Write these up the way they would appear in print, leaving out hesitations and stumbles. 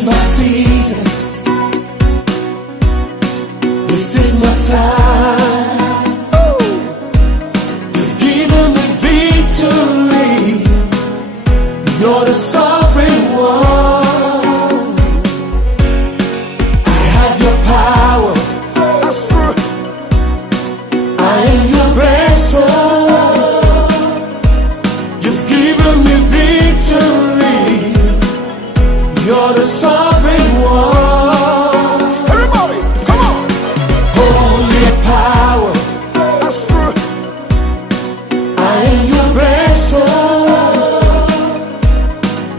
is my season. This is my time. You've given me victory. You're the sovereign one. I have your power. That's true. I am your vessel. You've given me victory. You're the sovereign one. Everybody, come on. Holy power. That's true. I am your vessel.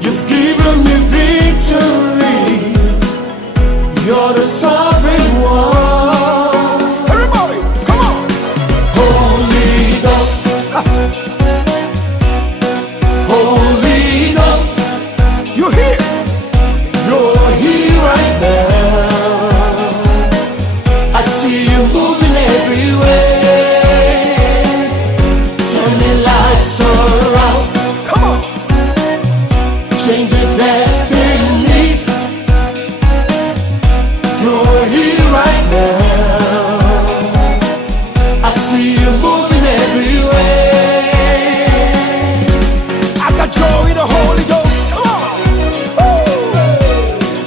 You've given me victory. You're the sovereign one. Everybody, come on. Holy Ghost. Holy Ghost. You're here. You're here right now. I see you moving everywhere. Turning lights around. Come on. Change your destinies. You're here right now. I see you moving everywhere. I got joy in the Holy Ghost. Come on. Woo.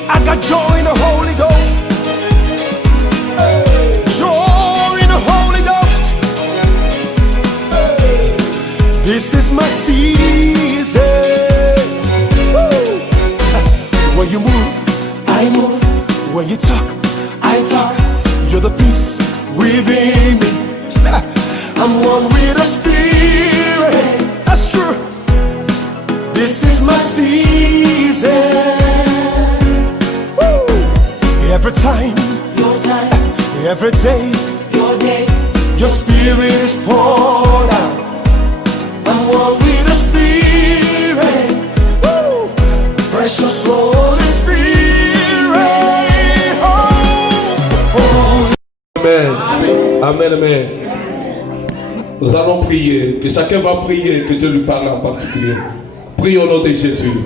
I got joy in the Holy Ghost. Joy in the Holy Ghost. This is my season. Woo. When you move, I move. When you talk, I talk. You're the peace within me. I'm one with the Spirit. That's true. This is my season. Woo. Every time, your time. Every day, your day. Your Spirit is poured out. I'm one with the Spirit. Woo. Precious Holy Spirit. Oh, Holy. Amen. Amen, amen. Nous allons prier. Que chacun va prier, que Dieu lui parle en particulier. Prions au nom de Jésus.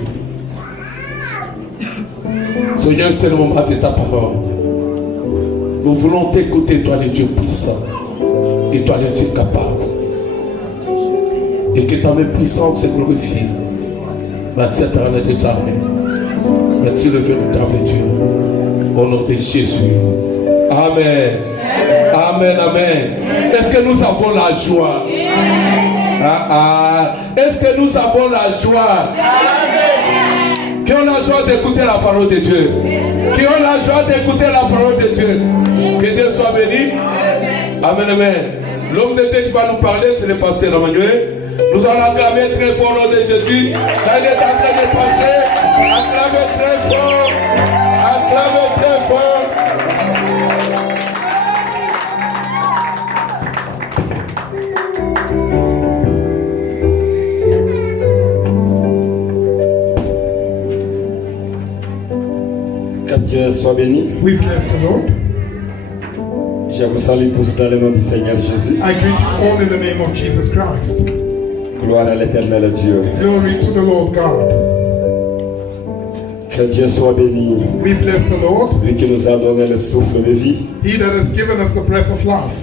Seigneur, c'est le moment de ta parole. Nous voulons t'écouter, toi le Dieu puissant. Et toi le Dieu capable. Et que ta main puissante se glorifie. Merci éternel des armées. Merci le véritable Dieu. Au nom de Jésus. Amen. Amen, amen. Est-ce que nous avons la joie? Est-ce que nous avons la joie? Qui ont la joie d'écouter la parole de Dieu? Qui ont la joie d'écouter la parole de Dieu? Que Dieu soit béni. Amen, amen. L'homme de Dieu qui va nous parler, c'est le pasteur Emmanuel. Nous allons acclamer très fort au nom de Jésus. Elle est en train de passer. Acclamez très fort. Acclamez très fort. Que Dieu soit béni. We bless the Lord. Je vous salue tous dans le nom du Seigneur Jésus. I greet you all in the name of Jesus Christ. Gloire à l'éternel Dieu. Glory to the Lord God. Que Dieu soit béni. We bless the Lord. Lui qui nous a donné le souffle de vie. He that has given us the breath of life.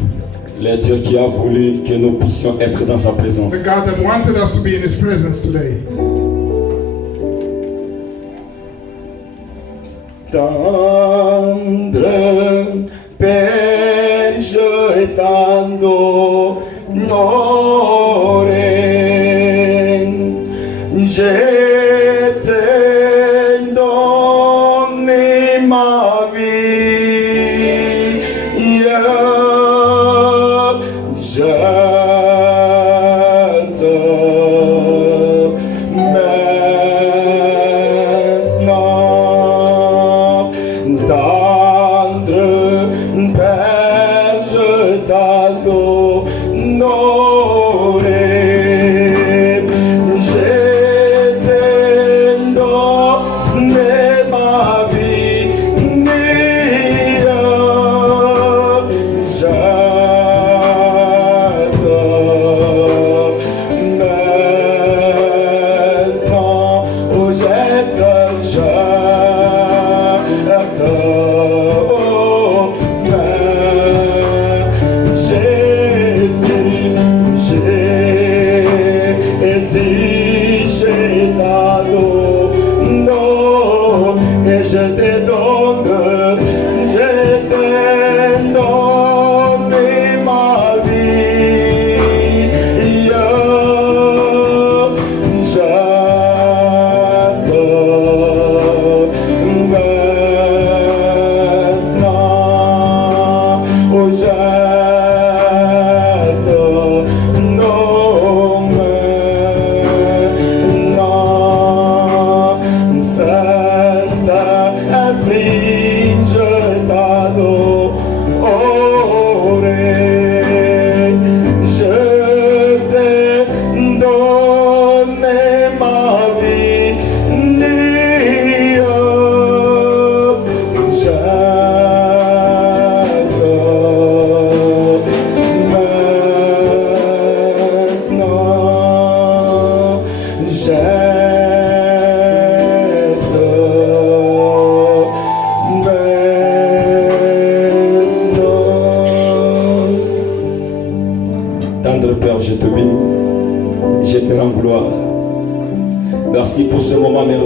Le Dieu qui a voulu que nous puissions être dans sa présence. The God that wanted us to be in His presence today. Tendre Père, je t'adore, je t'ai donné ma vie, je te maintenant, tendre Père, je t'adore,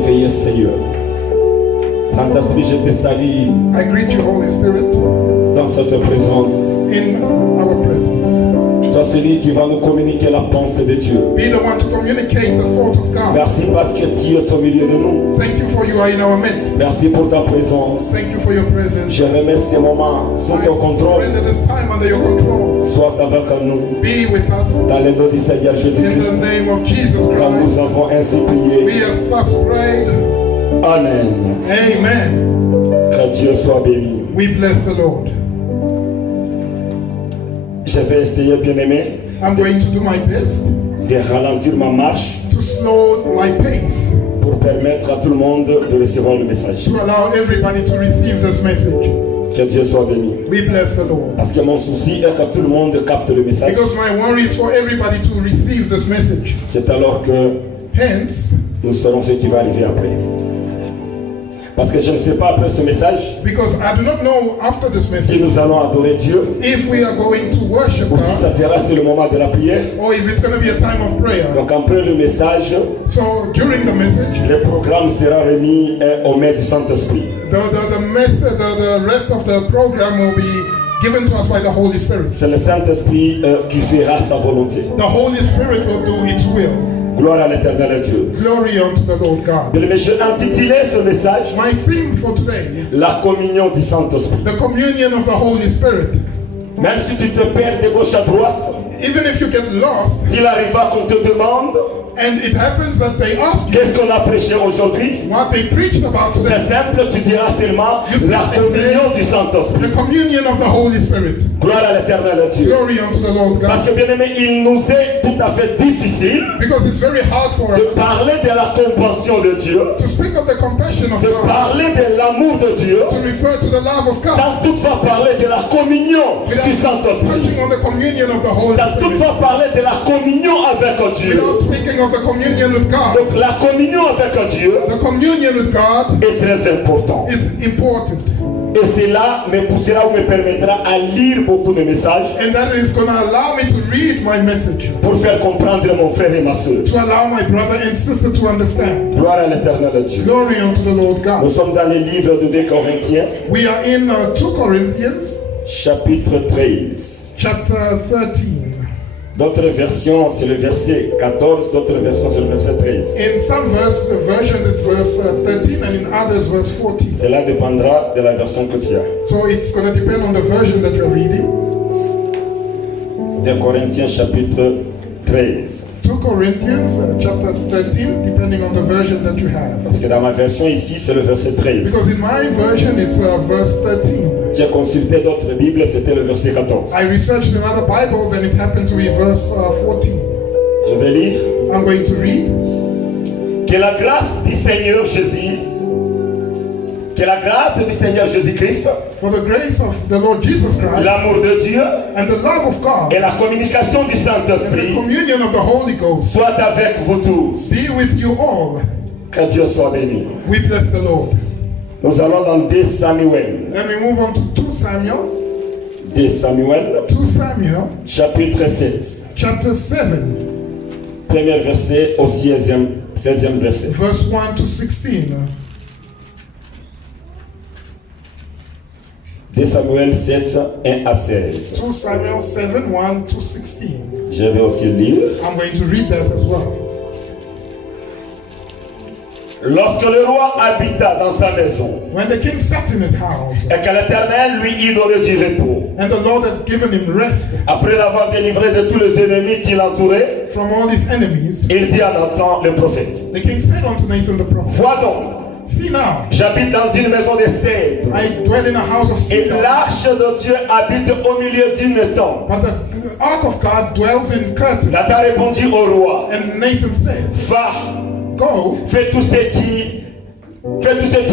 merveilleux Seigneur. Saint-Esprit, je te salue I greet you, Holy Spirit, dans cette présence. in our presence. Sois celui qui va nous communiquer la pensée de Dieu. Be the one to communicate the thought of God. Merci parce que tu es au milieu de nous. Thank you for you are in our midst. Merci pour ta présence. Thank you for your presence. Je remercie ces moments sous I ton contrôle. surrender this time under your control. Sois avec nous. Be with us Dans le nom du Seigneur in Jésus-Christ. the name of Jesus Quand nous Christ. avons ainsi We prié. have thus prayed. Amen. Amen. Que Dieu soit béni. We bless the Lord. Je vais essayer, bien-aimé, I'm going to do my best de ralentir ma marche to slow my pace pour permettre à tout le monde de recevoir le message. to allow everybody to receive this message. Que Dieu soit béni. We bless the Lord. Parce que mon souci est que tout le monde capte le message. Because my worry is for everybody to receive this message. C'est alors que Hence, nous saurons ce qui va arriver après. Parce que je ne sais pas après ce message because I do not know after this si message nous allons adorer Dieu if we are going to worship ou si God ça sera sur le moment de la prière. or if it's going to be a time of prayer. Donc après le message, So during the message, le programme sera remis au maître du Saint-Esprit. the rest of the program will be given to us by the Holy Spirit. C'est le Saint-Esprit qui fera sa volonté. The Holy Spirit will do its will. Gloire à l'éternel Dieu. Glory unto the Lord God. Mais j'ai intitulé ce message My theme for today, La communion du Saint-Esprit. the communion of the Holy Spirit. Même si tu te perds de gauche à droite, Even if you get lost s'il arriva qu'on te demande and it happens that they ask you qu'est-ce qu'on a prêché aujourd'hui, what they preached about c'est today, simple, tu diras seulement la communion du Saint-Esprit. the communion of the Holy Spirit. Gloire à l'éternel Dieu. Glory unto the Lord Parce God. que bien aimé, il nous est tout à fait difficile Because it's very hard for de us parler de la compassion de Dieu, to speak of the compassion of de God, parler de l'amour de Dieu, to refer to the love of God, sans toutefois parler de la communion du without Saint-Esprit, touching on the communion of the Holy sans Spirit, toutefois parler de la communion avec Dieu. without speaking of the communion with God. Donc la communion avec Dieu The communion with God est très important. is important. Et cela me poussera ou me permettra à lire beaucoup de messages And that is going to allow me to read my message, pour faire comprendre mon frère et ma soeur. to allow my brother and sister to understand. Gloire à l'éternel Dieu. Glory unto the Lord Nous God. sommes dans le livre de 2 Corinthiens, We are in 2 Corinthians chapitre 13. chapter 13. D'autres versions, c'est le verset 14, d'autres versions, c'est le verset 13. In some versions it's verse 13 and in others verse 14. Cela dépendra de la version que tu as. So it's going to depend on the version that you're reading. 2 Corinthiens chapitre 13. 2 Corinthians chapter 13, depending on the version that you have. Parce que dans ma version ici, c'est le verset 13. Because in my version it's verse 13. J'ai consulté d'autres Bibles, c'était le verset 14. I researched in other Bibles and it happened to be verse 14. Je vais lire. I'm going to read. Que la grâce du Seigneur Jésus, que la grâce du Seigneur Jésus-Christ, For the grace of the Lord Jesus Christ l'amour de Dieu and the love of God et la communication du and the Saint-Esprit communion of the Holy Ghost soit avec vous tous. be with you all. Que Dieu soit béni. We bless the Lord. Nous allons dans 2 Samuel. Then we move on to 2 Samuel. 2 Samuel, 2 Samuel chapitre 7. chapter 7, Premier verset au 16e verset. verse 1 to 16. 2 Samuel 7, 1 à 16. 2 Samuel 7, 1 to 16. Je vais aussi lire. I'm going to read that as well. Lorsque le roi habita dans sa maison When the king sat in his house et que l'Éternel lui eut donné du repos, and the Lord had given him rest après l'avoir délivré de tous les ennemis qui l'entouraient, from all his enemies, il dit à Nathan le prophète, the king said unto Nathan the prophet, vois donc, see now, j'habite dans une maison de cèdre I dwell in a house of et cedar, l'arche de Dieu habite au milieu d'une tente. but the ark of God dwells in curtains. Nathan répondit au roi, And Nathan says, va, go, fais tout ce qui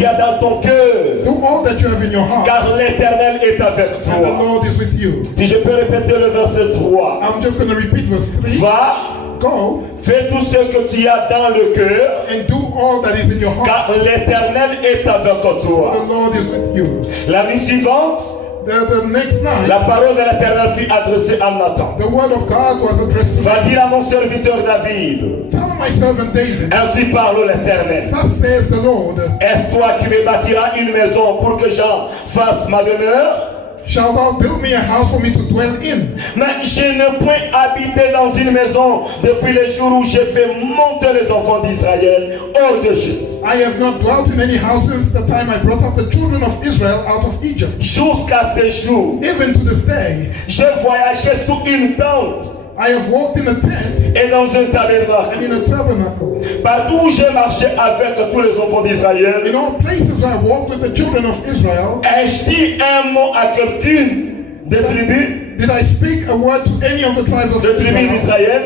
y a dans ton cœur, do all that you have in your heart, car l'Éternel est avec and the toi. Lord is with you. Si je peux répéter le verset 3, I'm just going to repeat verse 3. va, Go fais tout ce que tu as dans le cœur, and do all that is in your heart. car l'Éternel est avec The toi. Lord is with you. La nuit suivante, The next night, la parole de l'Éternel fut adressée à Nathan. the word of God was addressed to Va me. dire à mon serviteur David, Tell upon my servant David. Ainsi parle l'Éternel. Thus says the Lord, Est-ce toi qui me bâtiras une maison pour que j'en fasse ma demeure? shalt thou build me a house for me to dwell in? Mais je n'ai point habité dans une maison depuis le jour où j'ai fait monter les enfants d'Israël hors d'Égypte. I have not dwelt in any house since the time I brought up the children of Israel out of Egypt. Jusqu'à ce jour, Even to this day, j'ai voyagé sous une tente I have walked in a tent et dans un tabernacle. and in a tabernacle. Partout où j'ai marché avec tous les enfants d'Israël, In all places I walked with the children of Israel. ai-je dit un mot à quelqu'une des tribus, Did I speak a word to any of the tribes of des tribus Israel? d'Israël,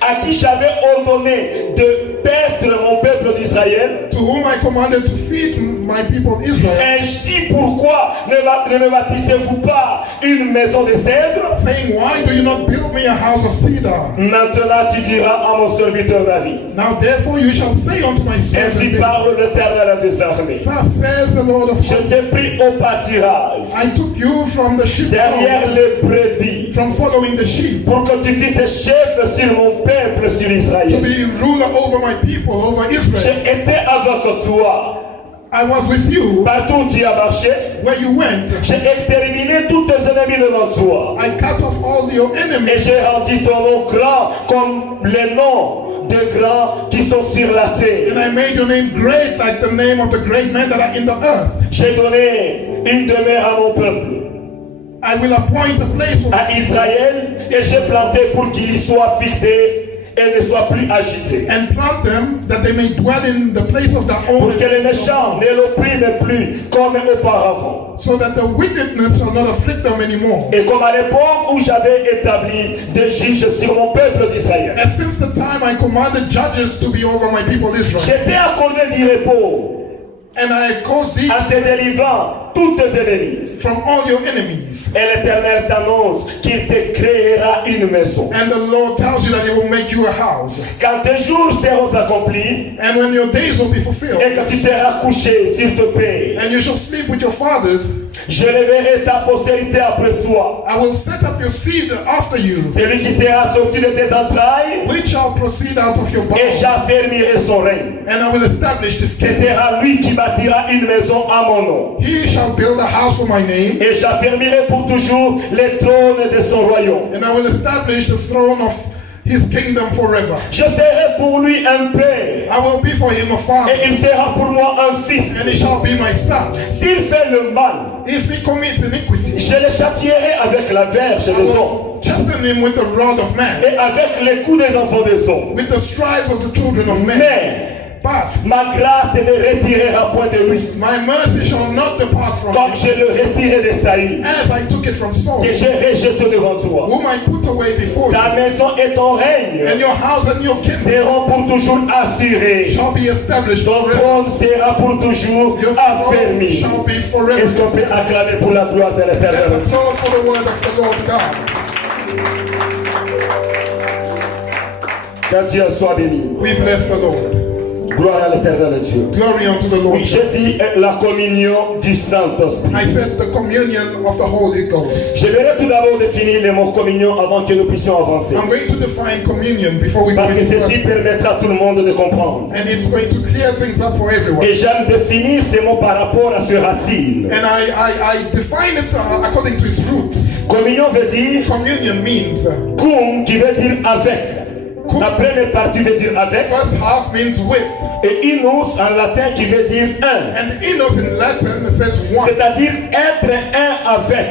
à qui j'avais ordonné de perdre mon peuple d'Israël? To whom I commanded to feed my people Israel, Ai-je dit pourquoi ne me bâtissez-vous pas une maison de cèdre? saying, why do you not build me a house of cedar? Maintenant tu diras à mon serviteur David. Now therefore you shall say unto my servant Ainsi David, parle l'Éternel des armées. thus says the Lord of Je hosts, t'ai pris au pâturage, I took you from the derrière sheepfold, les brebis, from following the sheep, pour que tu fisses chef sur mon peuple, sur to Israël. be ruler over my people, over Israel. J'ai été avec toi. I was with you Partout où tu as marché, where you went. j'ai exterminé tous tes ennemis devant toi. I cut off all your Et enemies, j'ai rendu ton nom grand comme les noms des grands qui sont sur la and terre. I made your name great like the name of the great men that are in the earth. J'ai donné une demeure à mon peuple, I will appoint a place for à Israël, et j'ai planté pour qu'il y soit fixé et ne soit plus agité. and plant them that they may dwell in the place of their own, Pour que les méchants ne l'oppriment plus comme auparavant. so that the wickedness shall not afflict them anymore. Et comme à l'époque où j'avais établi des juges sur mon peuple d'Israël, And since the time I commanded judges to be over my people Israel, j'étais accordé du repos and I caused thee en te délivrant tous tes ennemis. from all your enemies. Et l'Éternel t'annonce qu'il te créera une maison. And the Lord tells you that He will make you a house. Quand tes jours seront accomplis And when your days will be fulfilled, et que tu seras couché sur ton père, and you shall sleep with your fathers, je leverai ta postérité après toi. I will set up your seed after you, Celui qui sera sorti de tes entrailles, which shall proceed out of your et bowels, j'affermirai son règne. and I will establish this Ce kingdom. sera lui qui bâtira une maison à mon nom. He shall build a house for my name, Et j'affermirai pour toujours les trônes de son royaume. and I will establish the throne of His kingdom forever. Je serai pour lui un père, I will be for him a father, et il sera pour moi un fils. and he shall be my son. S'il fait le mal, If he commits iniquity, je le châtierai avec la verge I des hommes will chasten him with the rod of man, et avec les coups des enfants des hommes. with the strides of the children of men. Mais But ma grâce ne retirera point de lui, my mercy shall not depart from comme him, je le retirai de Saïd, as I took it from Saul, que j'ai rejeté devant toi. whom I put away before you. Ta maison et ton règne And your house and your kingdom seront pour toujours assurés. shall be established Ton forever. trône sera pour toujours Your throne affermi. shall be Est-ce forever. qu'on peut acclamer pour la gloire de Let's l'Éternel? applaud for the word of the Lord God. Quand Dieu soit béni. We bless the Lord. Gloire à l'Éternel Dieu. Glory unto the Lord. Oui, j'ai dit la communion du Saint-Esprit. I said the communion of the Holy Ghost. Je vais tout d'abord définir le mot communion avant que nous puissions avancer. I'm going to define communion before we go Parce que any ceci further. permettra à tout le monde de comprendre. And it's going to clear things up for everyone. Et j'aime définir ces mots par rapport à ce racine. And I define it according to its roots. Communion veut dire Communion means, cum, qui veut dire avec. cum, La première partie veut dire avec. first half means with. Et inus en latin qui veut dire un. And inus in Latin says one, C'est-à-dire être un avec.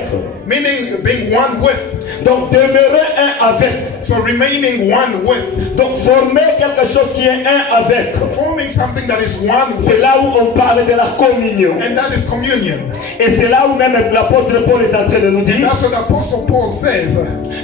meaning being one with. Donc demeurer un avec. So remaining one with. Donc former quelque chose qui est un avec. Forming something that is one C'est with. là où on parle de la communion. And that is communion. Et c'est là où même l'apôtre Paul est en train de nous And dire that's what Apostle Paul says.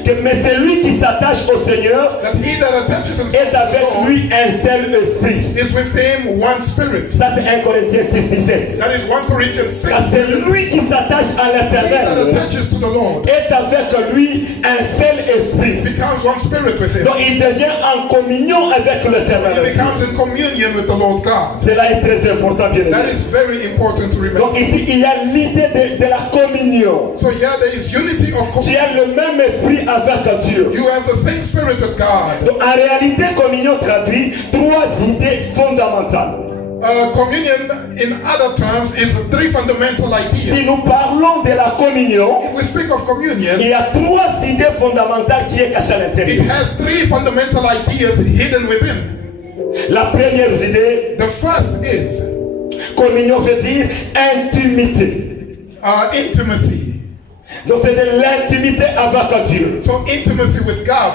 que mais celui qui s'attache au Seigneur That he that attaches himself est to avec the Lord lui un seul esprit. is with him one spirit. Ça c'est 1 Corinthiens 6, 17. That is 1 Corinthians 6. Car celui qui s'attache à He that l'Éternel attaches to the Lord est avec lui lui un seul esprit. becomes one spirit with him. Donc il devient en communion avec He l'Éternel. becomes in communion with the Lord God. Cela est très important, bien That aimé. is very important to remember. Donc ici, il y a l'idée de la communion. So here there is unity of Tu communion. as le même esprit avec Dieu. You have the same spirit with God. Donc en réalité, communion traduit trois idées fondamentales. Communion, in other terms, is the three fundamental Si ideas. nous parlons de la communion, If we speak of il communion, y a trois idées fondamentales qui est cachées à it l'intérieur. has three fundamental ideas hidden within. La première idée, The first is communion veut dire intimité. intimacy. Donc c'est de l'intimité avec Dieu. So intimacy with God.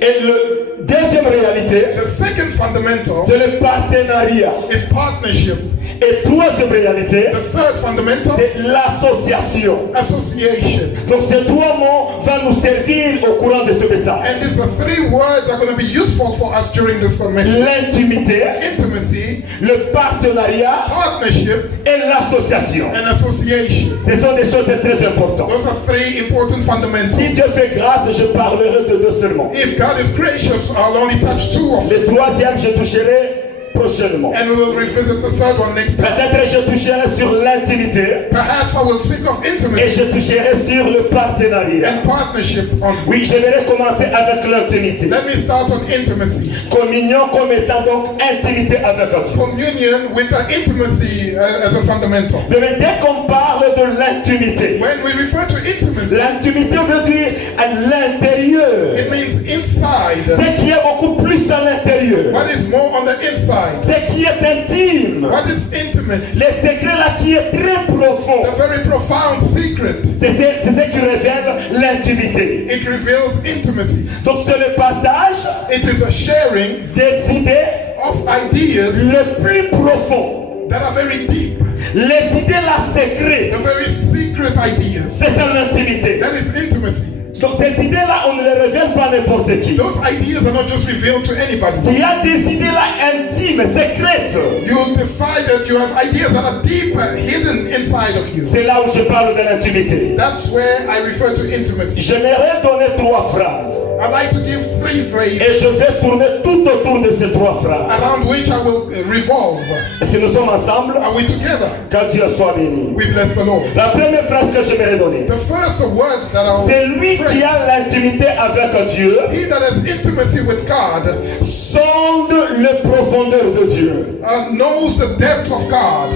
Et la deuxième réalité, The second fundamental c'est le partenariat. is partnership. Et troisième réalité, The third fundamental, c'est l'association. association. Donc ces trois mots vont nous servir au courant de ce message. And these three words are going to be useful for us during this message. L'intimité, Intimacy, le partenariat partnership, et l'association. and association. Ce sont des choses très importantes. Those are three important fundamentals. Si Dieu fait grâce, je parlerai de deux seulement. If God is gracious, I'll only touch two of them. Le troisième, je toucherai prochainement. And we will revisit the third one next time. Peut-être je toucherai sur l'intimité Perhaps I will speak of et intimacy je toucherai sur le partenariat. and partnership on. Oui, j'aimerais commencer avec l'intimité. Let me start on intimacy. Communion comme étant donc intimité avec Dieu. Communion with the intimacy as a fundamental. Mais dès qu'on parle de l'intimité, When we refer to intimacy, l'intimité veut dire à l'intérieur. it means inside. Ce qui est beaucoup plus à l'intérieur. What is more on the inside? Ce qui est intime. What is intimate? Les secrets là qui est très profond. The very profound secret. C'est ce qui révèle l'intimité. It reveals intimacy. Donc c'est le partage It is a sharing des idées of ideas le plus profond. that are very deep. Les idées là secrètes. The very secret ideas. C'est ça l'intimité. That is intimacy. Donc ces idées là on ne les révèle pas à n'importe qui. Those ideas are not just revealed to anybody. Il y a des idées là intimes, secrètes. You decided you have ideas that are deep, hidden inside of you. C'est là où je parle de l'intimité. That's where I refer to intimacy. J'aimerais donner trois phrases. I like to give three phrases Et je vais tourner tout autour de ces trois phrases. around which I will revolve. Si nous sommes ensemble, Are we together? que Dieu soit béni. We bless the Lord. La première phrase que j'aimerais donner. The first word that I'll C'est lui phrase, qui a l'intimité avec Dieu, he that has intimacy with God sonde les profondeurs de Dieu. knows the depths of God.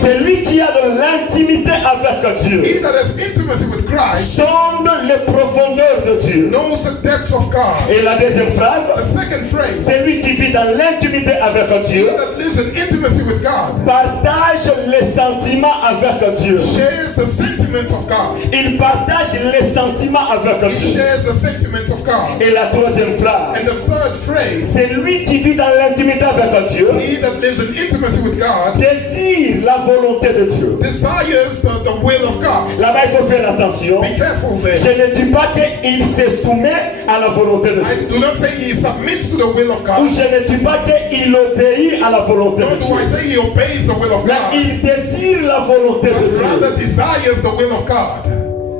C'est lui qui a de l'intimité avec He Dieu, that has intimacy with Christ sonde les profondeurs de Dieu. knows the depths of God. Et la deuxième phrase, The second phrase, c'est lui qui vit dans l'intimité avec Dieu, he that lives in intimacy with God partage les sentiments avec Dieu. shares the sentiments of God. Il partage les sentiments avec He Dieu. shares the sentiments of God. Et la troisième phrase, And the third phrase, c'est lui qui vit dans l'intimité avec Dieu, he that lives in intimacy with God désire la volonté de Dieu. desires the will of God. Là-bas, il faut faire attention. Be careful there. Je ne dis pas qu'il se soumet à la volonté de Dieu. I do not say he submits to the will of Ou God, je ne dis pas qu'il obéit à la volonté nor de do I Dieu. say he obeys the will of Là, God, il désire la volonté de but Dieu. rather desires the will of God.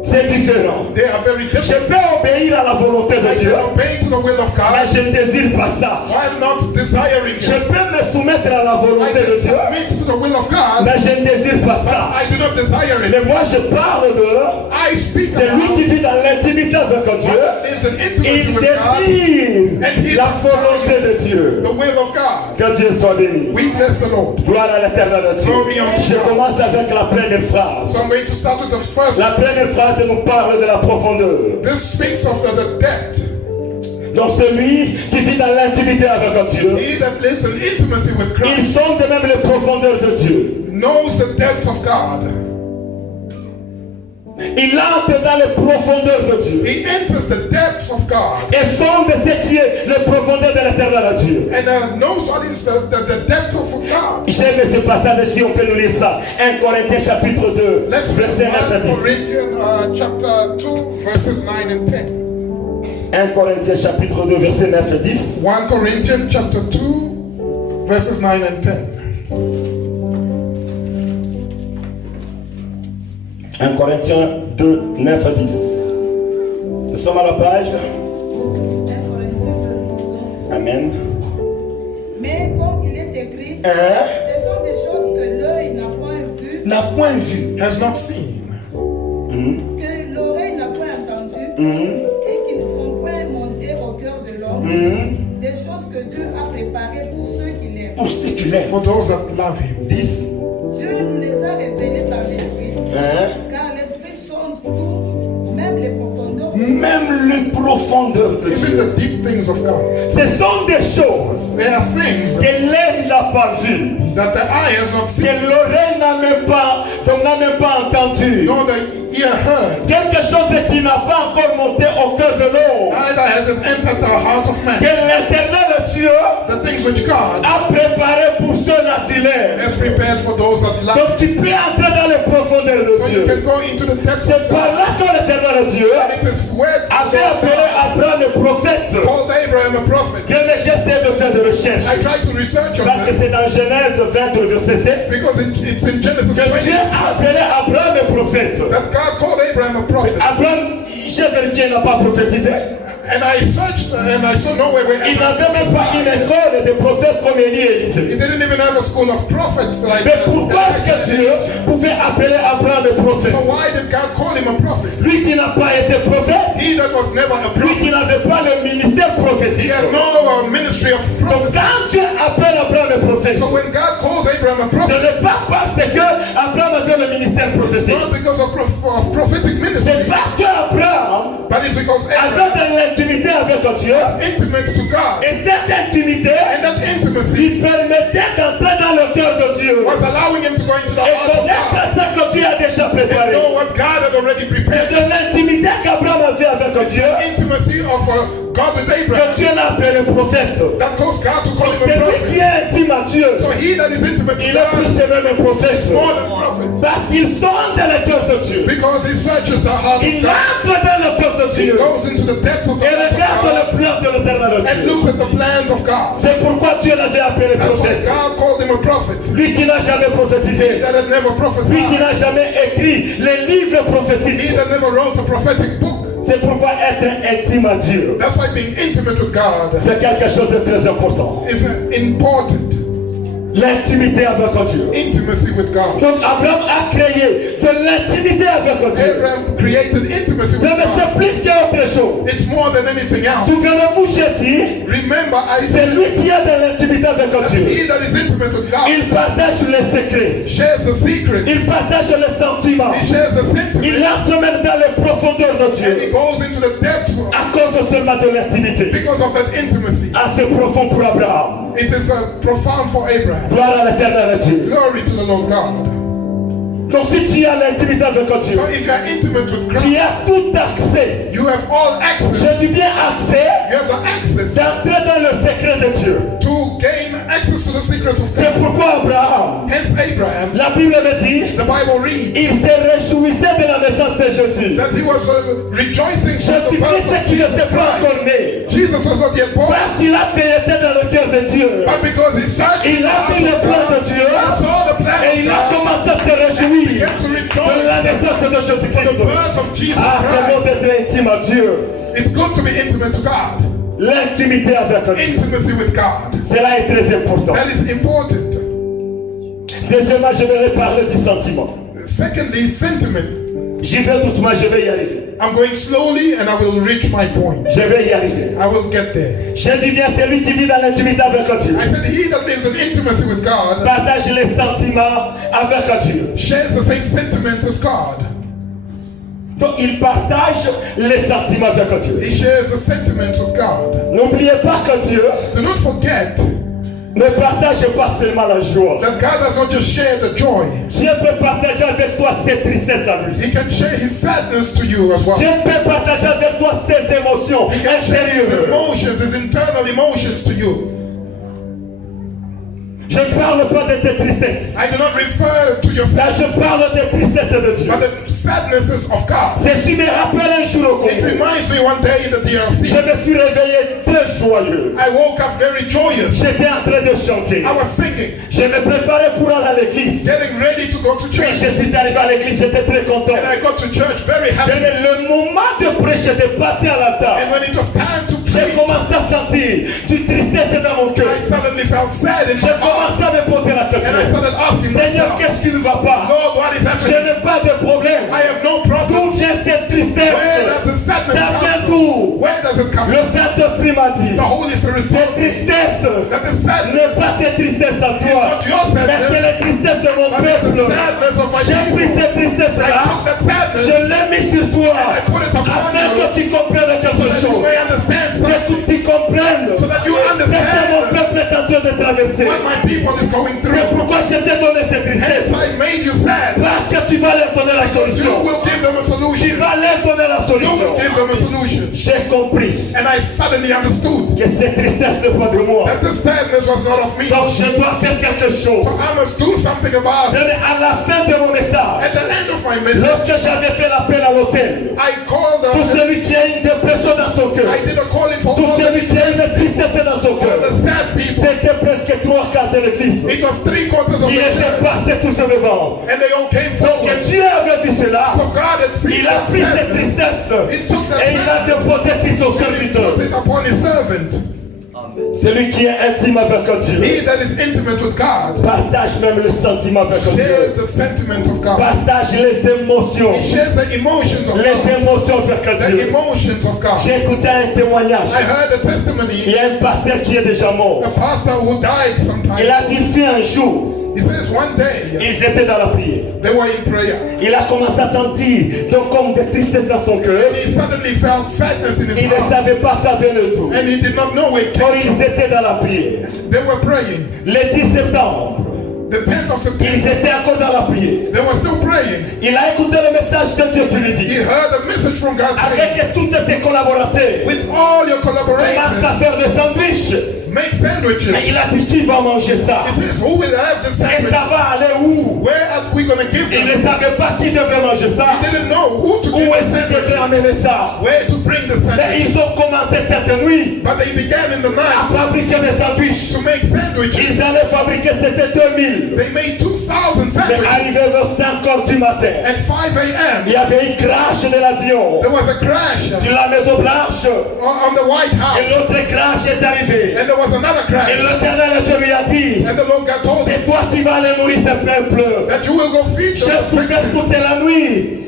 C'est différent. They are very Je different. peux obéir à la volonté de I Dieu, can obey to the will of mais God je ne désire pas ça. while not desiring Je it. peux me soumettre à la I volonté de can Dieu, submit to the will of God, mais je ne désire pas ça. I do not desire Mais it. moi, je parle de I speak c'est lui about qui vit dans l'intimité avec Dieu. lives in intimacy Il with God, désire la volonté de Dieu. the will of God. Que Dieu soit béni. We bless the Lord. Gloire à l'éternel Dieu. Glory unto Je God. commence avec la première phrase. So I'm going to start with the first. La première phrase nous parle de la profondeur. This speaks of the depth. Donc celui qui vit dans l'intimité avec Dieu, He that lives in intimacy with ils Christ sont de même les profondeurs de Dieu. knows the depth of God. Il entre dans les profondeurs de Dieu. He enters the depths of God Et sont de ce qui est les profondeurs de l'éternel Dieu. and knows what is the depth of God. J'aime ce passage si on peut nous lire ça. 1 Corinthiens chapitre 2, Let's read verset 9 à 1 10. Corinthians chapter 2 verses 9 and 10. 1 Corinthiens chapitre 2, verset 9 à 10. 1 Corinthians chapter 2 verses 9 and 10. 1 Corinthiens 2, 9 à 10. sommes à la page. Amen. Mais comme il est écrit, ce sont des choses que l'œil n'a point vues, has not seen, que l'oreille n'a point entendues, et qui ne sont point montées au cœur de l'homme, des choses que Dieu a préparées pour ceux qui l'aiment. Pour ceux qui l'aiment. for those that love him. 10. Dieu nous les a révélées par l'Esprit, car l'Esprit sonde tout, même les profondeurs. Même les profondeurs de Even Dieu. the deep things of God. Ce sont des choses There are things que l'œil n'a pas vues, that the eye has not que seen, l'oreille n'a même pas, qu'on n'a même pas entendu. nor the ear heard, Quelque chose qui n'a pas encore monté au cœur de l'homme. neither has it entered the heart of Que man. l'Éternel Dieu The things which God a préparé pour ceux-là qui l'aiment. has prepared for those that love Donc tu peux entrer dans les profondeurs de So you Dieu. can go into the depths C'est of par God. là que l'Éternel Dieu And it is where avait appelé Abraham le prophète. called Abraham a prophet. Que j'essaie de faire des recherches. I tried to research on Parce que this c'est dans Genèse 20 verset 7 because it's in Genesis que 20 Dieu a appelé Abraham le prophète. that God called Abraham a prophet. Abraham, j'ai vérifié, il n'a pas prophétisé. And I searched and I saw nowhere where Il Abraham, n'avait même pas une école de prophètes comme Élie et he Élisée. didn't even have a school of prophets like Mais pourquoi est-ce que Dieu pouvait appeler Abraham le prophète? So why did God call him a prophet? Lui qui n'a pas été prophète, He that was never a lui prophet. qui n'avait pas le ministère He prophétique. had no ministry of Donc prophet. quand Dieu appelle Abraham le prophète, So when God calls Abraham a ce prophet, n'est pas parce que Abraham avait le ministère it's prophétique. not because of prophetic C'est ministry, parce que Abraham but it's because avait Abraham de l'intimité avec Dieu. was intimate to God. Et cette intimité And that intimacy lui permettait d'entrer dans le cœur de Dieu. was allowing him to go into the Et heart of God connaître ce que Dieu a déjà and préparé. know what God had already C'est prepared. de l'intimité qu'Abraham avait avec Dieu Intimacy of God with que Abraham Dieu l'a appelé prophète. that caused God to call him C'est a lui prophet. qui est intime à Dieu. So he that is intimate Il to est plus God que même un prophète. is more than a prophet Parce qu'il sonde le cœur de Dieu. because he searches the heart of Il God. entre dans le cœur de He Dieu. goes into the depth of the Et heart regarde of God le plan de l'éternel and Dieu. looks at the plans of God. C'est pourquoi Dieu l'avait appelé That's why prophète. God called him a prophet. Lui qui n'a jamais prophétisé. That had never Lui qui prophesied. n'a jamais écrit les livres He prophétiques. that never wrote a prophetic book. C'est pourquoi être intime à Dieu, That's why being intimate with God c'est quelque chose de très important. is important. L'intimité avec Dieu. Intimacy with God. Donc Abraham a créé de l'intimité avec Dieu. Abraham created intimacy with Mais God. c'est plus qu'autre chose. It's more than anything else. Souvenez-vous, j'ai dit, Remember, I c'est said, lui qui a de l'intimité avec Dieu. he that is intimate with God Il partage les secrets. shares the secret. Il partage les sentiments. He shares the Il sentiment. entre même dans les profondeurs de And he Dieu. goes into the depths À cause seulement de l'intimité. because of that intimacy. Assez profond pour Abraham. It is profound for Abraham. Gloire à l'éternel Dieu. Glory to the Lord God. Donc si tu as l'intimité avec Dieu, So if you are intimate with tu God, as tout accès. you have all access. Je dis bien accès You have the access d'entrer dans le secret de Dieu. to gain access to the secret of C'est God. pourquoi Abraham, Hence Abraham, la Bible me dit, the Bible reads il se réjouissait de la naissance de Jésus. that he was rejoicing for the birth Jésus-Christ, of qui Jesus n'était pas Christ. encore né. Jesus was not yet born, Parce qu'il a fait dans le cœur de Dieu. but because he searched Il a vu le plan de Dieu. he saw the plan Et il a of God, commencé à se réjouir began to de rejoice la naissance de for the Jésus-Christ. birth of Jesus Ah, c'est bon Christ. d'être intime à Dieu. It's good to be intimate to God. L'intimité avec Dieu. Intimacy with God. Cela est très important. That is important. Deuxièmement, je vais parler du sentiment. Secondly, sentiment. J'y vais doucement, je vais y arriver. I'm going slowly and I will reach my point. Je vais y arriver. I will get there. Je dis bien celui qui vit dans l'intimité avec Dieu. I said, he that lives in intimacy with God Partage les sentiments avec Dieu. shares the same sentiments as God. Donc il partage les sentiments avec Dieu. He shares the sentiments of God. N'oubliez pas que Dieu Do not forget ne partage pas seulement la joie. that God does not just share the joy. Dieu peut partager avec toi ses tristesses à lui. He can share his sadness to you as well. Dieu peut partager avec toi ses émotions He can share his intérieures. emotions, his internal emotions to you. Je ne parle pas de tes tristesses. I do not refer to your Là, sadness, je parle des tristesses de Dieu. but the sadnesses of God. Ceci me rappelle un jour au It Congo. reminds me one day in the Je DRC, me suis réveillé très joyeux. I woke up very joyous. J'étais en train de chanter. I was singing, Je me préparais pour aller à l'église. getting ready to go to Puis church. je suis arrivé à l'église, j'étais très content. And I got to church very Mais happy. le moment de prêcher, de passer à l'altar, And when it was time to j'ai preach, commencé à sentir du tristesse dans mon cœur. I suddenly felt sad in my J'ai heart. commencé à me poser la And I question. started asking Seigneur, myself, qu'est-ce qui ne va pas? Lord, what is Je happening? n'ai pas de problème. I have no problem. D'où vient cette Where tristesse? does the sadness Ça vient come from? d'où? Where does it come Le from? Saint-Esprit m'a dit, The Holy Spirit cette told me tristesse that the sadness n'est pas tes tristesses à toi, not your mais c'est sadness, les tristesses de mon but it's peuple. the sadness of my J'ai pris people. cette I tristesse-là, took that sadness je l'ai mis sur toi, and I put it upon afin you que tu comprennes quelque so that you chose. may understand Que something, tu comprennes so that you ce que mon understand peuple est en train de traverser. what my people is going C'est through. pourquoi je t'ai donné cette tristesse. Hence I made you sad. Parce que tu vas leur donner la You solution. will give them a Tu solution. vas leur donner la You solution. will give them a solution. J'ai compris And I suddenly understood que cette tristesse n'est pas de moi. that the sadness was not of me. Donc je dois faire quelque chose. So I must do something about it. Mais à la fin de mon message, At the end of my message, lorsque j'avais fait l'appel à l'hôtel, I called tout them. celui qui a une dépression dans son cœur, I did a calling for tout all celui qui a une tristesse dans son cœur, the sad people. c'était presque 3/4 de l'église. It was 3/4 of Il the était church. passé tous sur le vent. And they all came Donc forward. Dieu avait vu cela. So God had seen Il a that pris cette sadness. tristesse He took that et il l'a sadness déposé sur son and he serviteur. put it upon his servant. Celui qui est intime avec Dieu He that is intimate with God partage même le sentiment avec shares Dieu. the sentiments of God. Partage les émotions. He shares the emotions of Les God. émotions avec The Dieu. emotions of God. J'ai écouté un témoignage. I heard a Il testimony. y a un pasteur qui est déjà mort. A pastor who died sometime. Il a dit fait un jour, He says one day ils étaient dans la prière. they were in prayer. Il a commencé à sentir donc comme des tristesses dans son cœur. He suddenly felt sadness in his Il ne heart. savait pas ça venait d'où. And he did not know where it Quand came ils from. étaient dans la prière, They were praying. le 10 septembre, The 10th of ils September, étaient encore dans la prière. they were still praying. Il a écouté le message de Dieu qui lui He dit, heard a message from God saying, avec tous tes collaborateurs, with all your commence collaborators, à faire des sandwichs. make sandwiches. Mais il a dit, qui va manger ça? He says, who will have the Et sandwich? ça va aller où? Where are we going to give Il them? ne savait pas qui devait manger ça. He didn't know who to Où give est-ce the qu'il devait sandwich, amener ça? where to bring the Mais sandwich. ils ont commencé cette nuit But they began in the à night fabriquer des sandwichs. to make sandwiches. Ils allaient fabriquer, c'était 2000. They made 2,000 Mais sandwiches. arrivé vers 5 heures du matin, At 5 a.m., il y avait une crash de l'avion there was a crash sur la Maison Blanche. on the White Et House. l'autre crash est arrivé. And there was another Et crash. l'Éternel Dieu lui a dit, And the Lord God told him c'est toi qui vas aller nourrir ce peuple. that you will go feed J'ai them. souffert toute la nuit.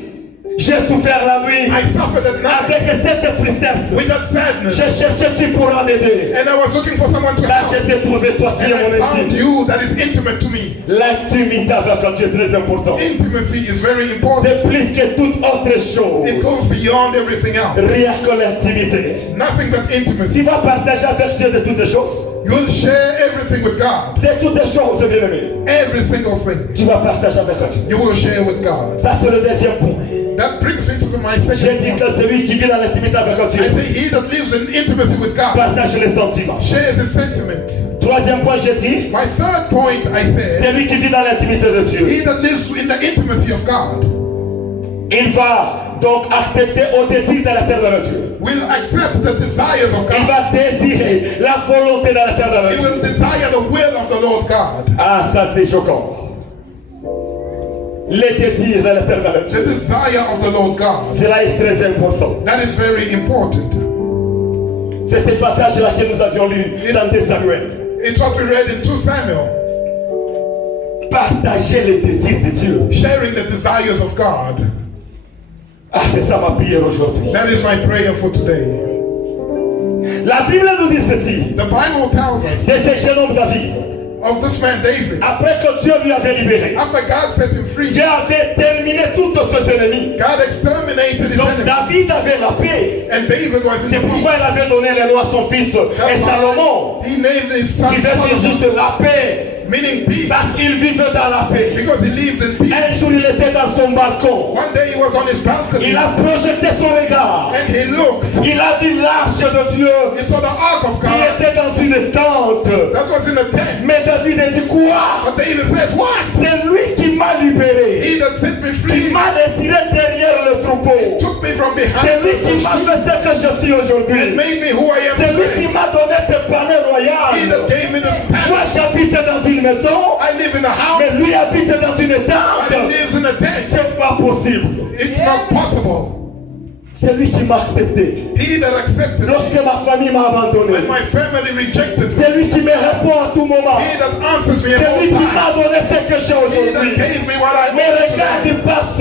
J'ai souffert la nuit. I suffered at night Avec cette tristesse, with that sadness. j'ai cherché qui pourra m'aider. And I was looking for someone to Là, help. je t'ai trouvé, toi qui es And mon I found intime. you that is intimate to me. L'intimité avec Dieu est très important. Intimacy is very important. C'est plus que toute autre chose. It goes beyond everything else. Rien que l'intimité. Nothing but intimacy. Tu vas partager avec Dieu de toutes les choses. You will share everything with God. De toutes les choses, bien aimé. Every single thing Tu vas partager avec Dieu. you will share with God. Ça, c'est le deuxième point. That brings me to my J'ai second dit point. que celui qui vit dans l'intimité avec I Dieu say he that lives in intimacy with God partage les sentiments. shares his sentiments. Troisième point, j'ai dit, My third point, I said, celui qui vit dans l'intimité de Dieu, he that lives in the intimacy of God il va donc accepter au désir de l'éternel Dieu. will accept the desires of Il God. va désirer la volonté de l'éternel He Dieu. will desire the will of the Lord God. Ah, ça c'est choquant. Les désirs de l'éternel The Dieu. desire of the Lord God. Cela est très important. That is very important. C'est ce passage-là que nous avions lu dans 2 Samuel. It's what we read in 2 Samuel. Partager les désirs de Dieu. Sharing the desires of God. Ah, c'est ça ma prière aujourd'hui. That is my prayer for today. La Bible nous dit ceci. The Bible tells us C'est ce jeune homme David. of this man David. Après que Dieu lui avait libéré, After God set him free, Dieu avait terminé tous ses ennemis. God exterminated his Donc enemies. David avait la paix. And David was in C'est peace. pourquoi il avait donné les lois à son fils et That's Salomon, why he named his son qui veut dire Solomon, juste la paix, meaning peace, parce qu'il vivait dans la paix. because he lived in peace. Un jour il était dans son son balcon. One day he was on his balcony Il a projeté son regard. and he looked. Il a vu l'arche de Dieu He saw the ark of qui God était dans une tente. that was in a tent. Mais David a dit quoi? But David says, what? C'est lui qui m'a libéré, He that set me qui free m'a retiré derrière le troupeau. took me from behind C'est lui the qui m'a bush fait ce que je suis and aujourd'hui. made me who I am C'est lui qui today. m'a donné ce palais He royal. that gave me this Moi palace. j'habite dans une maison, I live in a house, mais lui habite dans une but he tente. lives in a tent. C'est pas possible. It's not possible. C'est lui qui m'a accepté. He that accepted me Lorsque ma famille m'a abandonné, when my family rejected me. c'est lui qui me répond à tout moment. He that answers me at C'est all lui qui m'a times. donné ce que j'ai He that aujourd'hui. gave me what I Mais owe regarde, today. il passe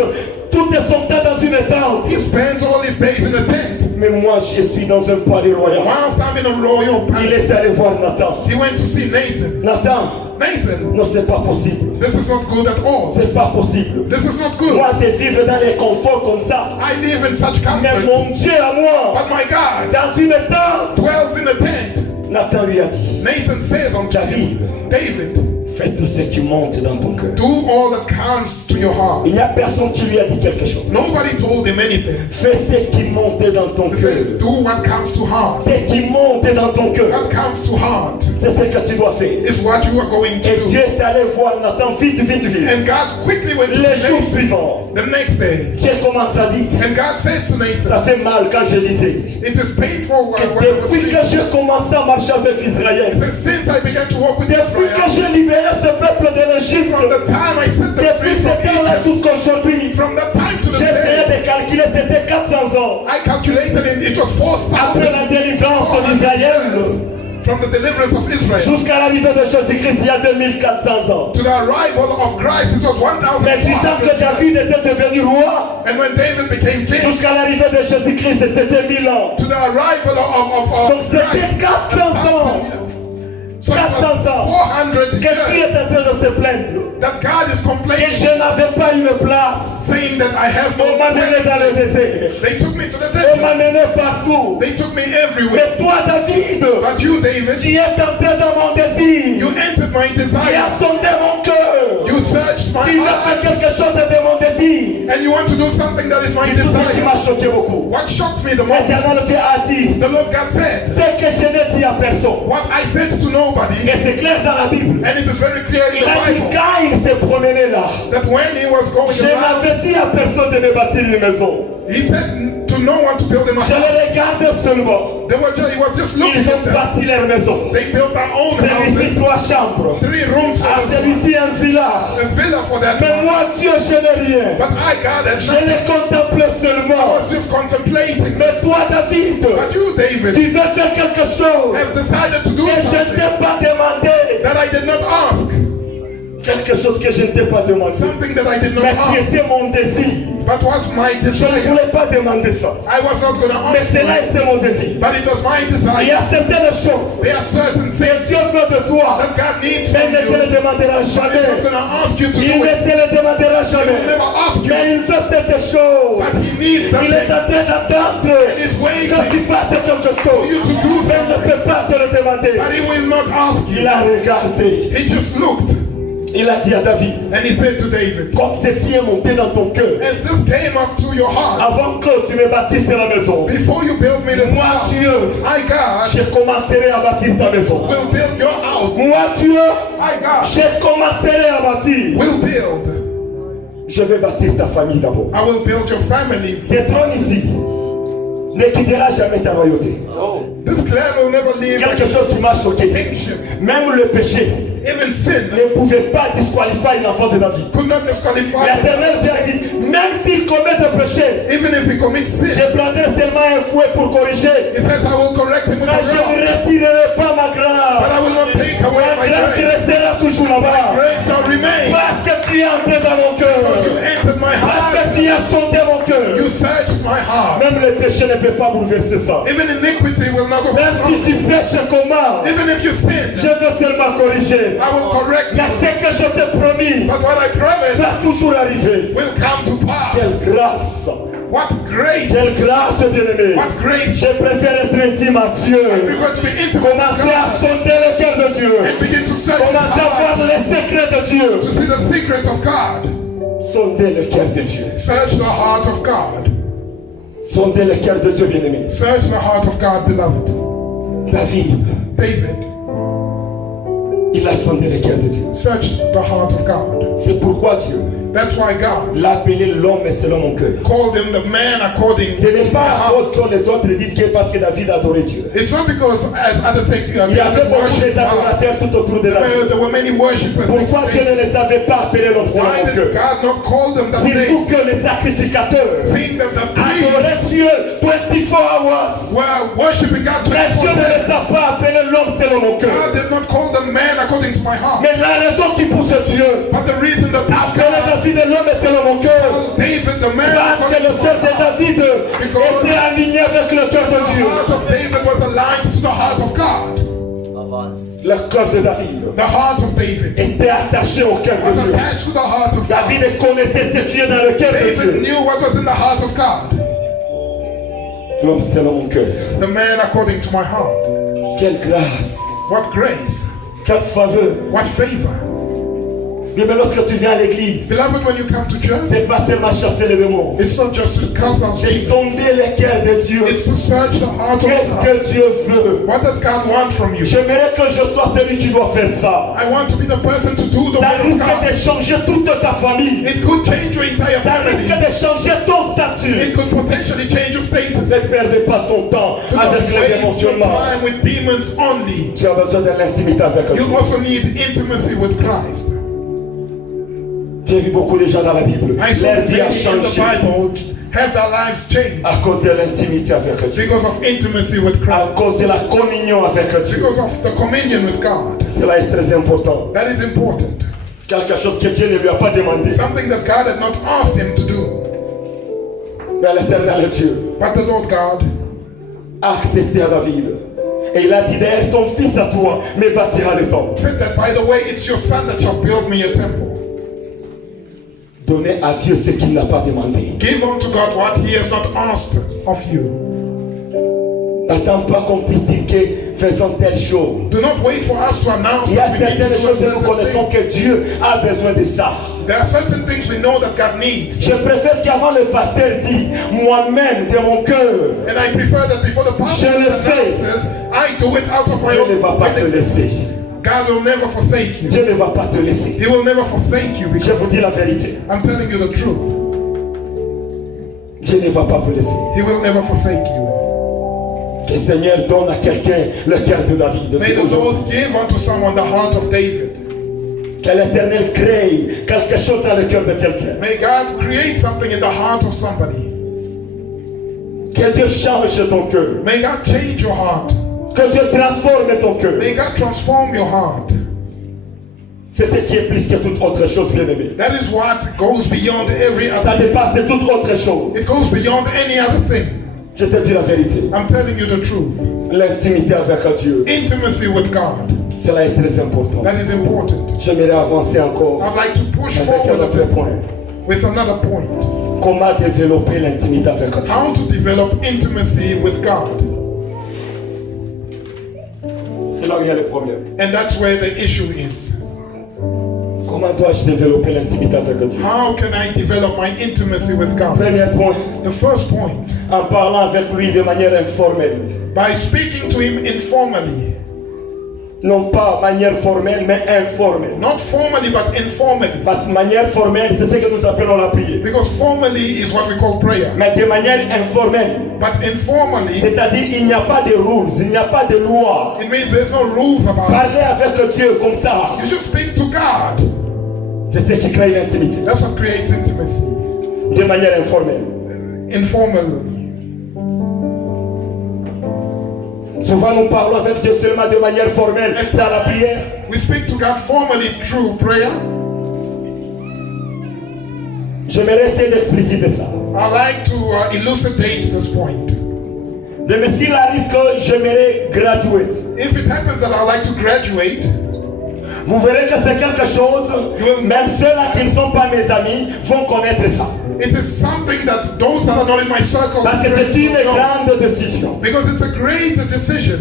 tout son temps dans une tente. He spends all his days in a tent. Mais moi, je suis dans un palais royal. Whilst I'm in a royal Il palace, est allé voir Nathan. he went to see Nathan. Nathan, Nathan, non, c'est pas possible. this is not good at all. C'est pas possible. This is not good. Moi, de vivre dans les conforts comme ça. I live in such Mais comfort. mon Dieu à moi, But my God dans une tente. dwells in a tent. Nathan lui a dit, Nathan says unto him, David, fais tout ce qui monte dans ton cœur. do all that comes to your heart. Il n'y a personne qui lui a dit quelque chose. Nobody told him anything. Fais ce qui monte dans ton He cœur. says, do what comes to heart. Ce qui monte dans ton cœur, What comes to heart c'est ce que tu dois faire. is what you are going Et to Dieu do. est allé voir Nathan vite, vite, vite. And God quickly went to Les jours Nathan suivants, the next day. Dieu commence à dire, And God says to Nathan, ça fait mal quand je lisais. it is painful when I was Depuis que reading. j'ai commencé à marcher avec He Israël, says, since I began to walk with depuis que Israel, j'ai libéré ce peuple de l'Égypte, from the time I set them depuis free from ce temps-là Egypt, jusqu'aujourd'hui, from that time to j'ai this essayé day, de calculer, c'était 400 ans. I calculated it was Après 4,000 la délivrance d'Israël, from the deliverance of Israel jusqu'à l'arrivée de Jésus-Christ, il y avait 1400 ans. to the arrival of Christ. It was Mais du temps que 1,400 David était devenu roi, and when David became king, jusqu'à l'arrivée de Jésus-Christ, c'était 1000 ans. to the arrival Donc of c'était Christ, 400 ans. so it 400 was ans. 400 Que Dieu years est en train de se plaindre. that God is Et complaining, je n'avais pas une place. saying that I have On no m'a mené dans le place. désert. They took me to the On m'a desert. mené partout. They took me everywhere. Mais toi, David, But you, David, tu es entré dans mon désir. you entered my Tu desire. as sondé mon cœur. You searched my Tu veux faire heart. quelque chose de mon désir. And you want to do something that is my Et tout ce qui m'a desire. choqué beaucoup. What shocked me the most, L'éternel Dieu a dit, the Lord God said, ce que je n'ai dit à personne. what I said to nobody, Et c'est clair dans la Bible. and it is very clear in Il the a dit, Bible, quand il s'est promené là, that when he was going je around, n'avais dit à personne de me bâtir une maison. he said to no one to build him a Je house. les regardais seulement. He was just looking Ils ont at them. bâti leur maison. They built their own Celui-ci houses, 3 chambres. 3 rooms for À themselves, celui-ci un villa. a villa for that Mais one. moi, Dieu, je n'ai rien. But I, God, had Je nothing. les contemplais I seulement. was just contemplating. Mais toi, David, But you, David, tu veux faire quelque chose have decided to do que je ne something t'ai pas demandé. that I did not ask. Quelque chose que je ne t'ai pas demandé. Something that I did not Mais qui ask. était mon désir. But was my Je ne desire. voulais pas demander ça. I was not going to Mais ask. cela était mon désir. But it was my Il y desire. a certaines choses There are certain que things Dieu veut de toi. that God needs Mais from il ne te you. le demandera He's jamais. not going to ask you to Il do ne it. te le demandera He will jamais. never ask you. Mais il veut cette chose. But he needs Il est something en train d'attendre and is que tu waiting fasses quelque for you chose. to do Mais il ne something. peut pas te le demander. But he will not ask Il you. a regardé. He just looked Il a dit à David, and he said to David, comme ceci est monté dans ton cœur, as this came up to your heart, avant que tu me bâtisses la maison, before you build me this moi house, Dieu, I, God, je commencerai à bâtir ta maison. will build your house. Moi Dieu, I, God, je commencerai à bâtir. will build. Je vais bâtir ta famille d'abord. I will build your family. Ce trône ici ne quittera jamais ta royauté. This clan will never leave Quelque chose qui m'a choqué. kingship. Même le péché Even sin ne pouvait pas disqualifier un enfant de David. could not disqualify him. L'Éternel Dieu a dit, même s'il commet des péchés, Even if he commits sin, je prendrai seulement un fouet pour corriger. he says, I will correct him with Mais a je rod, ne retirerai pas ma but grâce. I will not take away Ma my grâce grace. restera toujours là-bas. Grace shall remain. Parce que tu es entré dans mon cœur. Because you entered my Parce heart. que tu as sondé mon cœur. You searched my heart. Même le péché ne peut pas bouleverser ça. Even iniquity will not Même si overcome. tu pêches comment, Even if you sin, je veux seulement corriger. I will correct Mais you. ce que je t'ai promis But what I promise va toujours arriver. will come to pass. Quelle grâce! What grace! Quelle grâce, bien-aimé! What grace! Je préfère être intime à Dieu. I prefer to be intimate with Commencer à God sonder le cœur de Dieu. and begin to search his Commencer à voir heart les secrets de Dieu. to see the secrets of God. Sondez le cœur de Dieu. Search the heart of God. Sondez le cœur de Dieu, bien-aimé. Search the heart of God, beloved. David, David il a sondé le cœur de Dieu. searched the heart of God. C'est pourquoi Dieu That's why God l'a appelé l'homme selon mon cœur. called him the man according Ce to n'est my pas à heart. cause que les autres disent que parce que David adorait Dieu. It's not because, as others say, Il y avait beaucoup worship des God. adorateurs tout autour de David. There were many worshippers. Pourquoi Dieu ne les avait pas appelés l'homme selon Why mon did cœur? God not call them that Surtout name? que les sacrificateurs Seeing them the priests adoraient Dieu 24 hours. were worshiping God Mais Dieu ne 24/7. les a pas appelés l'homme selon mon God cœur. did not call them man according to my heart. Mais la raison qui pousse Dieu But the reason that appelait David l'homme selon mon cœur, called David the man parce que according le to cœur my de heart. David était aligné avec le cœur de The Dieu. heart of David was aligned to the heart of God. Le cœur de David The heart of David était attaché au cœur de was Dieu. attached to the heart of God. David connaissait ce qui est dans le cœur de David Dieu. knew what was in the heart of God. L'homme selon mon cœur. The man according to my heart. Quelle grâce, What grace, quelle faveur. what favor. Mais lorsque tu viens à l'église, Beloved, when you come to church, c'est pas seulement chasser les démons. it's not just to cast out J'ai demons. sondé le cœur de Dieu. It's to search the heart of Qu'est-ce God. que Dieu veut? What does God want from you? J'aimerais que je sois celui qui doit faire ça. I want to be the person to do the Ça will of risque God. de changer toute ta famille. It could change your entire Ça risque family. de changer ton statut. It could potentially change your status. Ne perdez pas ton temps Do not avec les waste your émotionnements. time with demons only. Tu as besoin de l'intimité avec Dieu. You also need intimacy with Christ. J'ai vu beaucoup de gens dans la Bible. I saw Leur vie a many in the changé Bible have their lives changed à cause de l'intimité avec Dieu. because of intimacy with À Christ. cause de la communion avec Dieu. Because of the communion with God. Cela est très important. That is important. Quelque chose que Dieu ne lui a pas demandé. Something that God had not asked him to do. Mais l'éternel Dieu But the Lord God a accepté à David. Et il a dit d'ailleurs, ton fils à toi me bâtira le temple. said that, by the way, it's your son that shall build me a temple. Donnez à Dieu ce qu'il n'a pas demandé. Give unto God what he has not asked of you. N'attends pas qu'on puisse dire que faisons telle chose. Do not wait for us to announce Il y a that we need to certaines do a choses que nous certain connaissons thing. que Dieu a besoin de ça. There are certain things we know that God needs. Je préfère qu'avant le pasteur dise moi-même de mon cœur, And I prefer that before the pastor Je le fais. announces, I do it out of my Dieu own ne va pas te willingness. laisser. God will never forsake you. Dieu ne va pas te laisser. He will never forsake you Je because vous dis la vérité. I'm telling you the truth. Dieu ne va pas vous laisser. He will never forsake you. Que le Seigneur donne à quelqu'un le cœur de David. May C'est the aujourd'hui. Lord give unto someone the heart of David. Que l'Éternel crée quelque chose dans le cœur de quelqu'un. May God create something in the heart of somebody. Que Dieu change ton cœur. May God change your heart. Que Dieu transforme ton cœur. May God transform your heart. C'est ce qui est plus que toute autre chose, bien-aimé. That is what goes beyond every Ça other. dépasse de toute autre chose. It goes beyond any other thing. Je te dis la vérité. I'm telling you the truth. L'intimité avec Dieu, Intimacy with God. cela est très important. That is important. J'aimerais avancer encore I'd like to push avec un forward a autre bit point. with another point. Comment développer l'intimité avec Dieu? How to develop intimacy with God. C'est là où il y a le problème. And that's where the issue is. Comment dois-je développer l'intimité avec Dieu? How can I develop my intimacy with God? Premier point, The first point, en parlant avec lui de manière informelle. by speaking to him informally. Non pas manière formelle, mais informelle. Not formally, but informally. Parce que manière formelle, c'est ce que nous appelons la prière. Because formally is what we call prayer. Mais de manière informelle, But informally, c'est-à-dire il n'y a pas de rules, il n'y a pas de loi. it means there's no rules about it. Parler avec Dieu comme ça, You just speak to God. c'est ce qui crée l'intimité. That's what creates intimacy. De manière informelle. Informal. Souvent nous parlons avec Dieu seulement de manière formelle, dans la prière. We speak to God formally through prayer. J'aimerais essayer d'expliciter ça. I like to elucidate this point. Mais s'il arrive que j'aimerais graduate, If it happens that I like to graduate, vous verrez que c'est quelque chose, même ceux-là qui ne sont pas mes amis vont connaître ça. it is something that those that are not in my circle Parce que c'est une know. grande décision. Because it's a great decision.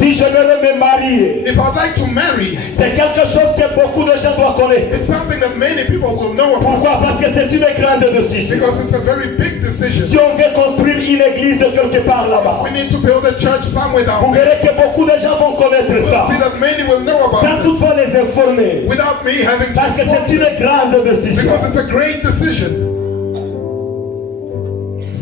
Si j'aimerais me marier, if I'd like to marry, c'est quelque chose que beaucoup de gens doivent connaître. it's something that many people will know about. Pourquoi? Parce que c'est une grande décision. Because it's a very big decision. Si on veut construire une église quelque part là-bas, We need to build a church somewhere down vous there. verrez que beaucoup de gens vont connaître ça. See that many will know about Sans it toutefois les informer. without me having Parce que to inform c'est them. une grande décision. Because it's a great decision.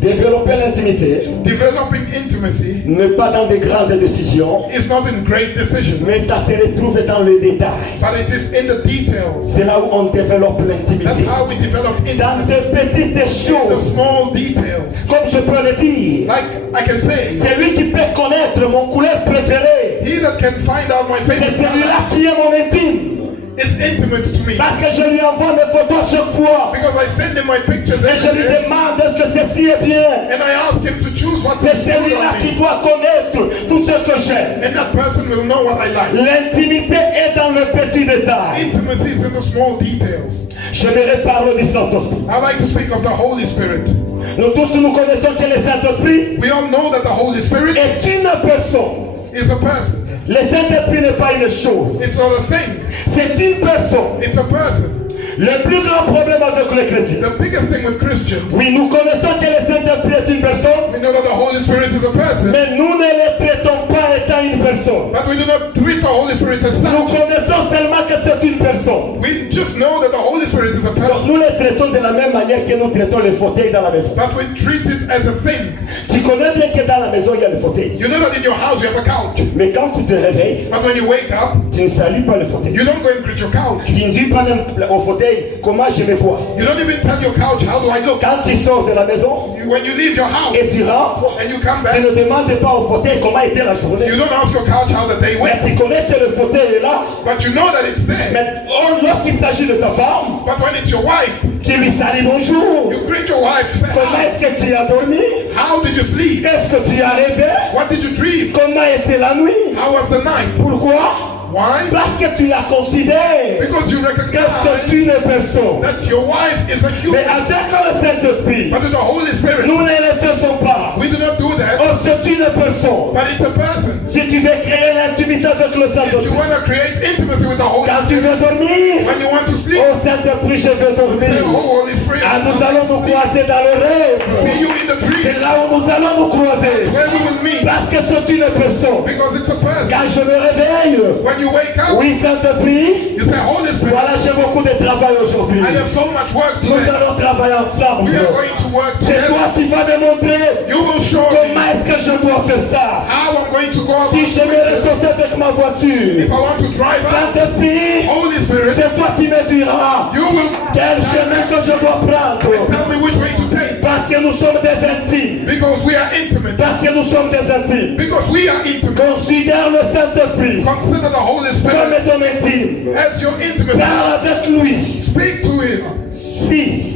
Développer l'intimité Developing intimacy n'est pas dans des grandes décisions, is not in great decisions, mais ça se retrouve dans le détail. but it is in the details. C'est là où on développe That's l'intimité. how we develop Dans intimacy. de petites In the choses, small details. comme je peux le dire. Like I can say, C'est lui qui peut connaître mon couleur préférée. he that can find out my C'est favorite celui-là qui est mon intime. is intimate to me. Parce que je lui envoie mes photos chaque fois. Because I send him my pictures Et je lui every day, demande est-ce que ceci est bien. and I ask him to choose what C'est is good celui-là on qui me. doit connaître tout ce que j'aime. And that person will know what I like. L'intimité est dans le petit détail. Intimacy is in the small details. J'aimerais parler du Saint-Esprit. I like to speak of the Holy Spirit. Nous tous nous connaissons que le Saint-Esprit We all know that the Holy Spirit est une personne. is a person. Le Saint-Esprit n'est pas une chose. It's not a thing. C'est une personne. It's a person. Le plus grand problème avec les chrétiens. The biggest thing with Christians, Oui, nous connaissons que le Saint-Esprit est une personne, we know that the Holy Spirit is a person, mais nous ne le traitons pas étant une personne. but we do not treat the Holy Spirit as Nous such. connaissons seulement que c'est une personne. We just know that the Holy Spirit is a Donc person, nous le traitons de la même manière que nous traitons les fauteuils dans la maison. but we treat it as a thing. Tu connais bien que dans la maison il y a le fauteuil. You know that in your house you have a couch, Mais quand tu te réveilles, but when you wake up, tu ne salues pas le fauteuil. you don't go and greet your couch. Tu ne dis pas même au fauteuil comment je me vois. You don't even tell your couch, how do I look? Quand tu sors de la maison When you leave your house et tu rentres, and you come tu back, ne demandes pas au fauteuil comment était la journée. you don't ask your couch how the day Mais went, tu connais que le fauteuil est là. but you know that it's there. Mais lorsqu'il s'agit de ta femme, But when it's your wife, tu lui salues bonjour. you greet your wife, you say, Comment "Hi, est-ce que tu as dormi? how did you sleep? Qu'est-ce que tu as rêvé? What did you dream? Comment était la nuit? How was the night?" Pourquoi? Why? Parce que tu la considères Because you que recognize c'est une personne. that your wife is a Mais human. avec le Saint-Esprit, But with the Holy Spirit, nous ne le faisons pas. we do not do that, Oh, c'est une personne. but it's a person. Si tu veux créer l'intimité avec le If you Saint-Esprit, want to create intimacy with the Holy quand tu Spirit, veux dormir, when you want to sleep, oh Saint-Esprit, je veux say, dormir. "Oh, Holy Spirit, Ah, I nous want allons to nous sleep." croiser dans le rêve. See you in the dream, C'est là où nous allons nous croiser. where we will meet, Parce que c'est une personne. because it's a person. Quand je me réveille, When you wake up, oui Saint-Esprit, you say, "Holy Spirit, voilà j'ai beaucoup de travail aujourd'hui. I have so much work Nous today. allons travailler ensemble. We are going to work C'est together. toi qui vas me montrer You will show me comment est-ce que je dois faire ça. how I'm going to go about Si je doing me this. ressortais avec ma voiture, If I want to drive out, Saint-Esprit, Holy Spirit, c'est toi qui me diras you will quel chemin que je dois prendre. tell me which way to take. Parce que nous sommes des intimes. Because we are intimate. Parce que nous sommes des intimes. Because we are intimate. Considère le Saint-Esprit Consider the Holy comme Spirit ton intime. as your intimate. Parle avec lui. Speak to him. Si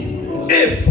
If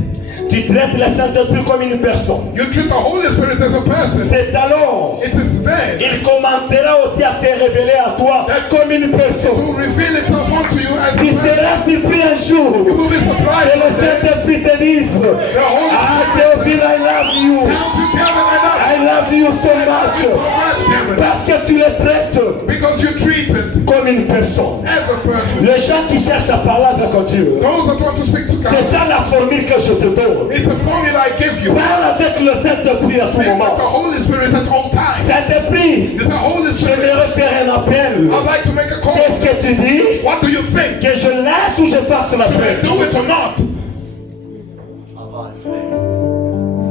tu traites le Saint-Esprit comme une personne, you treat the Holy Spirit as a person, c'est alors it is then il commencera aussi à se révéler à toi comme une personne. to reveal itself unto you as Tu a person. seras surpris un jour You will be que surprised le one day. Saint-Esprit te dise, The Holy ah Spirit Théophile, I love you. tells you, "Kevin, I love you so I love much. you so much, Kevin." Parce que tu le traites Because you treat it comme une personne. as a person. Les gens qui cherchent à parler avec Dieu, Those that want to speak to c'est God, ça la formule que je te donne. it's a formula I give you. Parle avec le Saint-Esprit à tout Speak with the moment. Holy Spirit at all times. Saint-Esprit, It's the Holy Spirit. j'aimerais faire un appel. I'd like to make a call. Qu'est-ce que tu dis? What do you think? Que je laisse ou je fasse l'appel? Do it or not?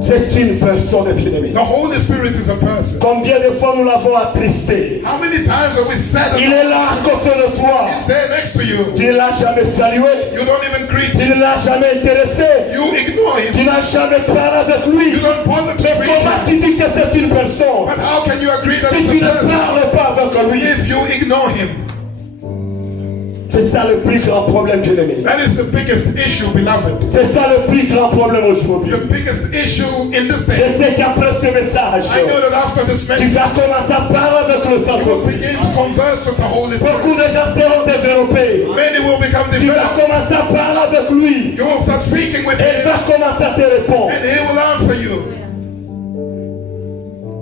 C'est une personne bien-aimée. The Holy Spirit is a person. Combien de fois nous l'avons attristé? How many times have we said Il est là à côté de toi. He's there next to you? Tu ne l'as jamais salué. You don't even greet Tu him. ne l'as jamais intéressé. You ignore Tu him. n'as jamais parlé avec lui. You don't bother to Mais greet comment him. tu dis que c'est une personne But how can you agree that si it's tu a ne person parles pas avec lui? if you ignore him? C'est ça le plus grand problème, bien-aimé. That is the biggest issue, beloved. C'est ça le plus grand problème aujourd'hui. The biggest issue in this Je day. sais qu'après ce message, I know that after this tu message, vas commencer à parler avec le you will Saint-Esprit. begin to converse with the Holy Beaucoup Spirit. de gens seront développés. Many will become Tu vas developed. commencer à parler avec lui. You will start speaking with Et il him, va commencer à te répondre. and he will answer you.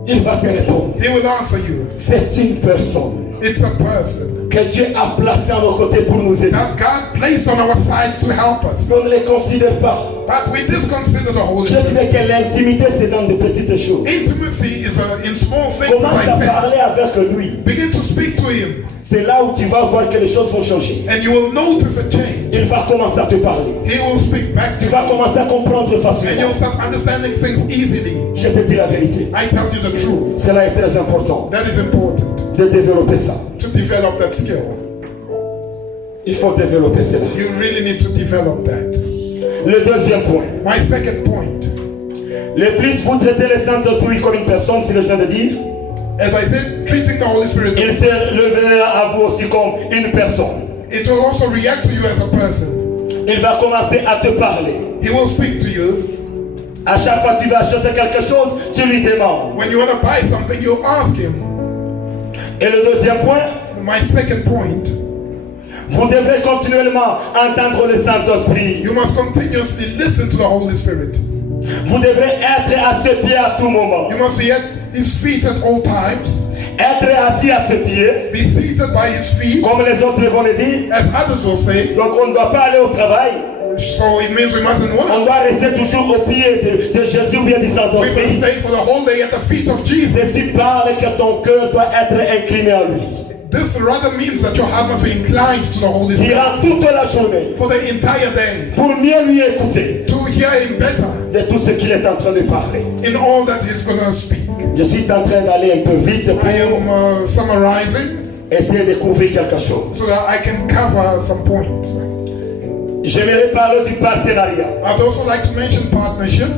Il va te répondre. He will answer you. C'est une personne It's a person que Dieu a placée à nos côtés pour nous aider. that God placed on our sides to help us. On ne les considère pas. But we disconsider the Holy Je Spirit. dirais que l'intimité, c'est dans de petites choses. Intimacy is in small things, Commence as à I parler avec lui. said. Begin to speak to Him, C'est là où tu vas voir que les choses vont changer. and you will notice a change. Il va commencer à te parler. He will speak back to Tu vas you, commencer à comprendre and facilement. you'll start understanding things easily. Je te dis la vérité. I tell you the truth. Cela est très important That is important de développer ça. to develop that skill. Il faut développer cela. You really need to develop that. Le deuxième point. My second point, Le plus vous traitez le Saint-Esprit comme une personne, c'est ce que je viens de dire, as I said, treating the Holy Spirit, il se lèvera à vous aussi comme une personne. it will also react to you as a person. Il va commencer à te parler. He will speak to you. À chaque fois que tu vas acheter quelque chose, tu lui demandes. When you want to buy something, you ask Him. Et le deuxième point, My second point, vous devrez continuellement entendre le Saint-Esprit. you must continuously listen to the Holy Spirit. Vous devrez être à ses pieds à tout moment. You must be at His feet at all times. Être assis à ses pieds, Be seated by His feet, comme les autres vont le dire. as others will say. Donc on ne doit pas aller au travail. So it means we mustn't On work. doit rester toujours au pied de Jésus ou bien du We must Saint-Esprit. stay for the whole day at the feet of Jesus. Ceci parle que ton cœur doit être incliné à lui. This rather means that your heart must be inclined to the Holy Spirit Durant toute la journée, for the entire day, pour mieux lui écouter to hear Him better de tout ce qu'il est en train de parler. in all that He's going to speak. Je suis en train d'aller un peu vite I pour am summarizing essayer de couvrir quelque chose. so that I can cover some points. J'aimerais parler du partenariat. I'd also like to mention partnership,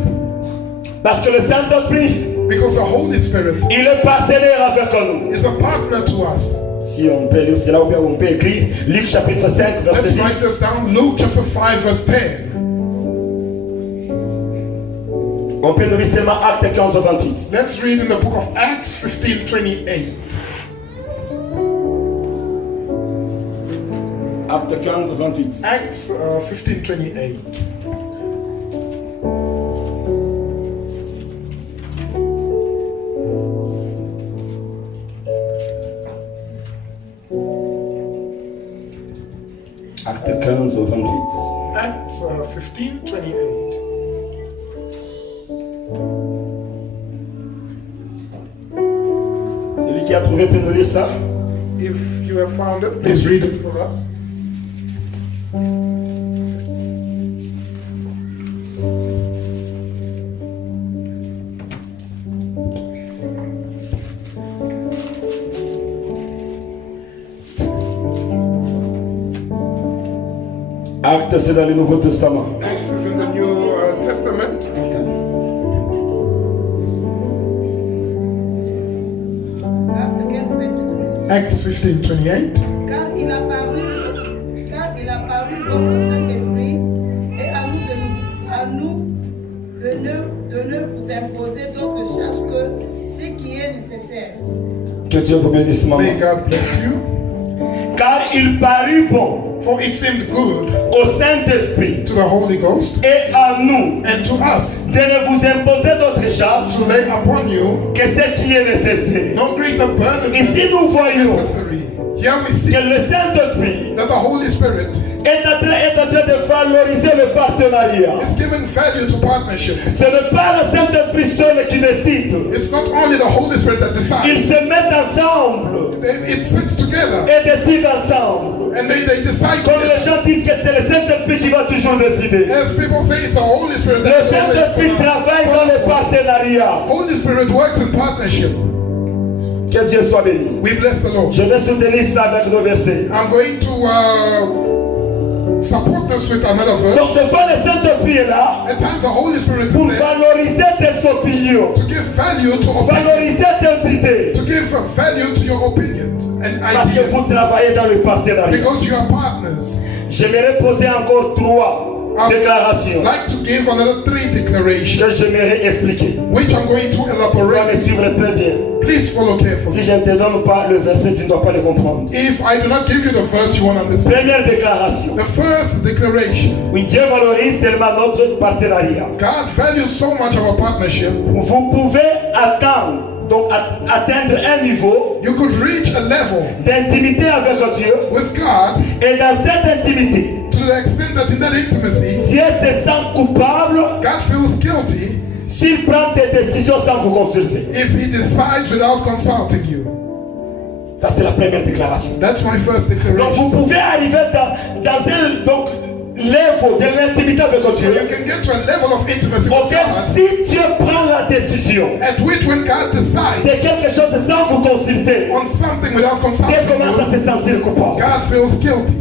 Parce que le Saint-Esprit, because the Holy Spirit il est partenaire avec nous. is a partner to us. Si on peut lire, c'est là où on peut écrire Luc chapitre 5, verset Let's 10. write this down. Luke chapter 5 verse 10. On peut lire seulement Acte 15 au 28. Let's read in the book of Acts 15:28. Acte 15 au 28. Acts 15:28. Acte 15 au 28. Acts 15:28. Celui qui a trouvé peut nous lire ça. If you have found it, please read it for us. Acte, c'est dans le Nouveau Testament. Acts is in the New Testament. Acte 15, 22. Acts 15:28. Car il a paru comme le Saint-Esprit et à nous de ne vous imposer d'autres charges que ce qui est nécessaire. Que Dieu vous bénisse, maman. May God bless you. Car il parut bon For it seemed good au Saint-Esprit to the Holy Ghost et à nous and to us de ne vous imposer d'autres charges to lay upon you que ce qui est nécessaire. no greater burden Ici, nous voyons necessary. Here we see que le Saint-Esprit that the Holy Spirit est en train de valoriser le partenariat. is giving value to partnership. Ce n'est pas le Saint-Esprit seul qui décide. It's not only the Holy Spirit that Ils decides. se mettent ensemble It sits together et décident ensemble. and they decide Comme les together. gens disent que c'est le Saint-Esprit qui va toujours décider. As people say, it's the Holy Spirit Le that Saint-Esprit travaille dans le partenariat. Holy Spirit works in partnership. Que Dieu soit béni. We bless the Lord. Je vais soutenir ça avec le verset. I'm going to support this with another verse. Donc, devant le Saint-Esprit est là At times the Holy Spirit is pour there valoriser tes opinions, to give value to opinions, valoriser tes idées. to give value to your opinions and Parce que vous ideas, travaillez dans le partenariat. because you are partners. J'aimerais poser encore 3 déclarations I'd like to give another 3 declarations, que j'aimerais expliquer. which I'm going to Tu vas me elaborate. suivre très bien. Please follow Si carefully. je ne te donne pas le verset, tu ne dois pas le comprendre. If I do not give you the verse, you won't understand. Première déclaration. The first declaration, Oui, Dieu valorise tellement notre partenariat. God values so much our partnership. Vous pouvez attendre donc atteindre un niveau you could reach a level d'intimité avec Dieu. with God Et dans cette intimité, to the extent that in that intimacy, Dieu se sent coupable God feels guilty s'il prend des décisions sans vous consulter. if he decides without consulting you. Ça, c'est la première déclaration. That's my first Donc, declaration. vous pouvez arriver dans un level de l'intimité avec So Dieu. you can get to a level of intimacy with Ok, God si Dieu prend la décision at which when God decides de quelque chose sans vous consulter, on something without Dieu consulting commence à you, se sentir coupable. God feels guilty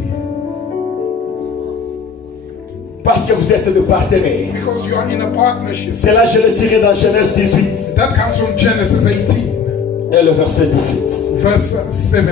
Parce que vous êtes de partenaires. because you are in a partnership. Cela, je le tirais dans Genèse 18 That comes from Genesis 18, et le verset 17. verse 17.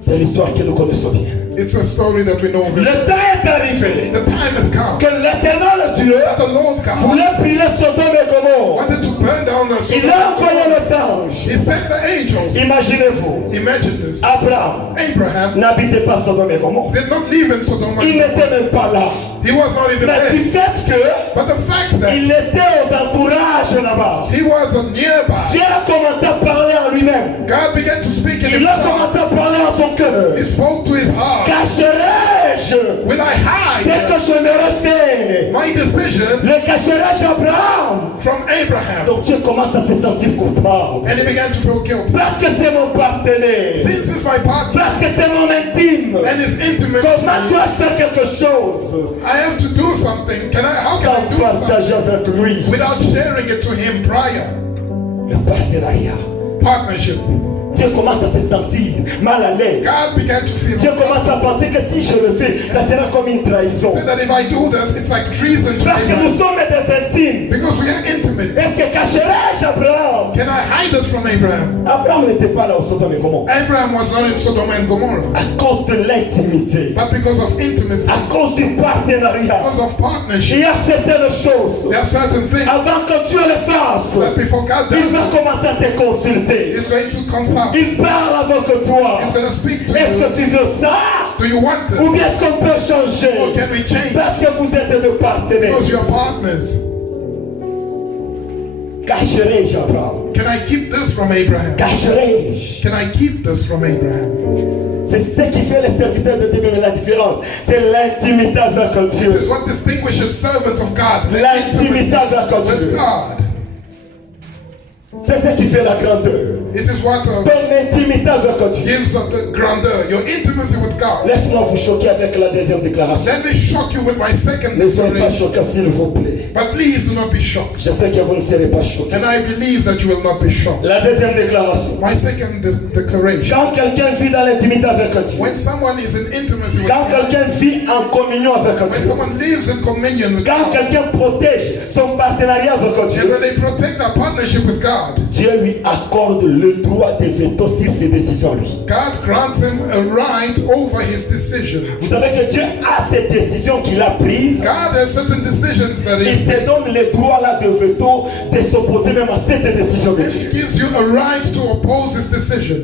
C'est l'histoire que nous connaissons bien. It's a story that we know very well. Le temps est arrivé The time has come que l'Éternel Dieu that the Lord God voulait brûler Sodome et Gomorrhe. wanted to burn down the Il a envoyé les anges. He sent the angels. Imaginez-vous, Imagine this. Abraham Abraham n'habitait pas Sodome et Gomorrhe. did not live in Sodom. Il n'était même pas là. He was not even Mais du there. fait que But the fact that il était aux entourages là-bas, he was nearby, Dieu a commencé à parler en lui-même. God began to speak in Il a himself. commencé à parler en son cœur. He spoke to his heart. Cacherai-je Will I ce hide que je m'aurais fait? my decision Le cacherai-je Abraham? from Abraham? Donc Dieu commence à se sentir coupable. And he began to feel guilty. Parce que c'est mon partenaire. Since it's my partner Parce que c'est mon intime. and it's intimate, Comment dois-je faire quelque chose I have to do something. How can I sans do partager something avec lui? without sharing it to him prior? Le partenariat. Partnership. Dieu commence à se sentir mal à l'aise. God began to feel Dieu commence à penser que si je le fais, ça sera comme une trahison. said that if I do this, it's like treason to Parce que Abraham. nous sommes des intimes. Because we are intimate. Est-ce que cacherai-je Abraham? Can I hide this from Abraham? Abraham n'était pas là au Sodome et Gomorrhe. Abraham was not in Sodom and Gomorrah. À cause de l'intimité. But because of intimacy, À cause du partenariat. because of partnership, Il y a certaines choses. there are certain things Avant que Dieu le fasse, that before God il va does, commencer à te consulter. He's going to consult. Il parle avec toi. He's going to speak to Est-ce you. que tu veux ça? Do you want Ou this? bien est-ce qu'on peut changer? Or can we change? Parce que vous êtes de partenaires. Because you're partners. Cacherai-je Abraham? Can I keep this from Abraham? Cacherai-je? Can I keep this from Abraham? C'est ce qui fait les serviteurs de Dieu, mais la différence, c'est l'intimité avec This Dieu. is what distinguishes servants of God. The L'intimité intimacy avec with Dieu. God. C'est ce qui fait la grandeur. It is what Ton intimité avec Dieu. gives up the grandeur, your intimacy with God. Laisse-moi vous choquer avec la deuxième déclaration. Let me shock you with my second Ne soyez pas declaration. choqués, s'il vous plaît. But please do not be shocked. Je sais que vous ne serez pas choqués. And I believe that you will not be shocked. La deuxième déclaration. My second declaration. Quand quelqu'un vit dans l'intimité avec Dieu, When someone is in intimacy with quand God, quelqu'un vit en communion avec when Dieu, someone lives in communion with quand God, quelqu'un protège son partenariat avec and Dieu, when they protect their partnership with God, Dieu lui accorde le droit de veto sur ses décisions, lui. God grants him a right over his decision. Vous savez que Dieu a ces décisions qu'il a prises. God has certain decisions that Il he te donne le droit là de veto de s'opposer même à cette décision de Dieu. gives you a right to oppose his decision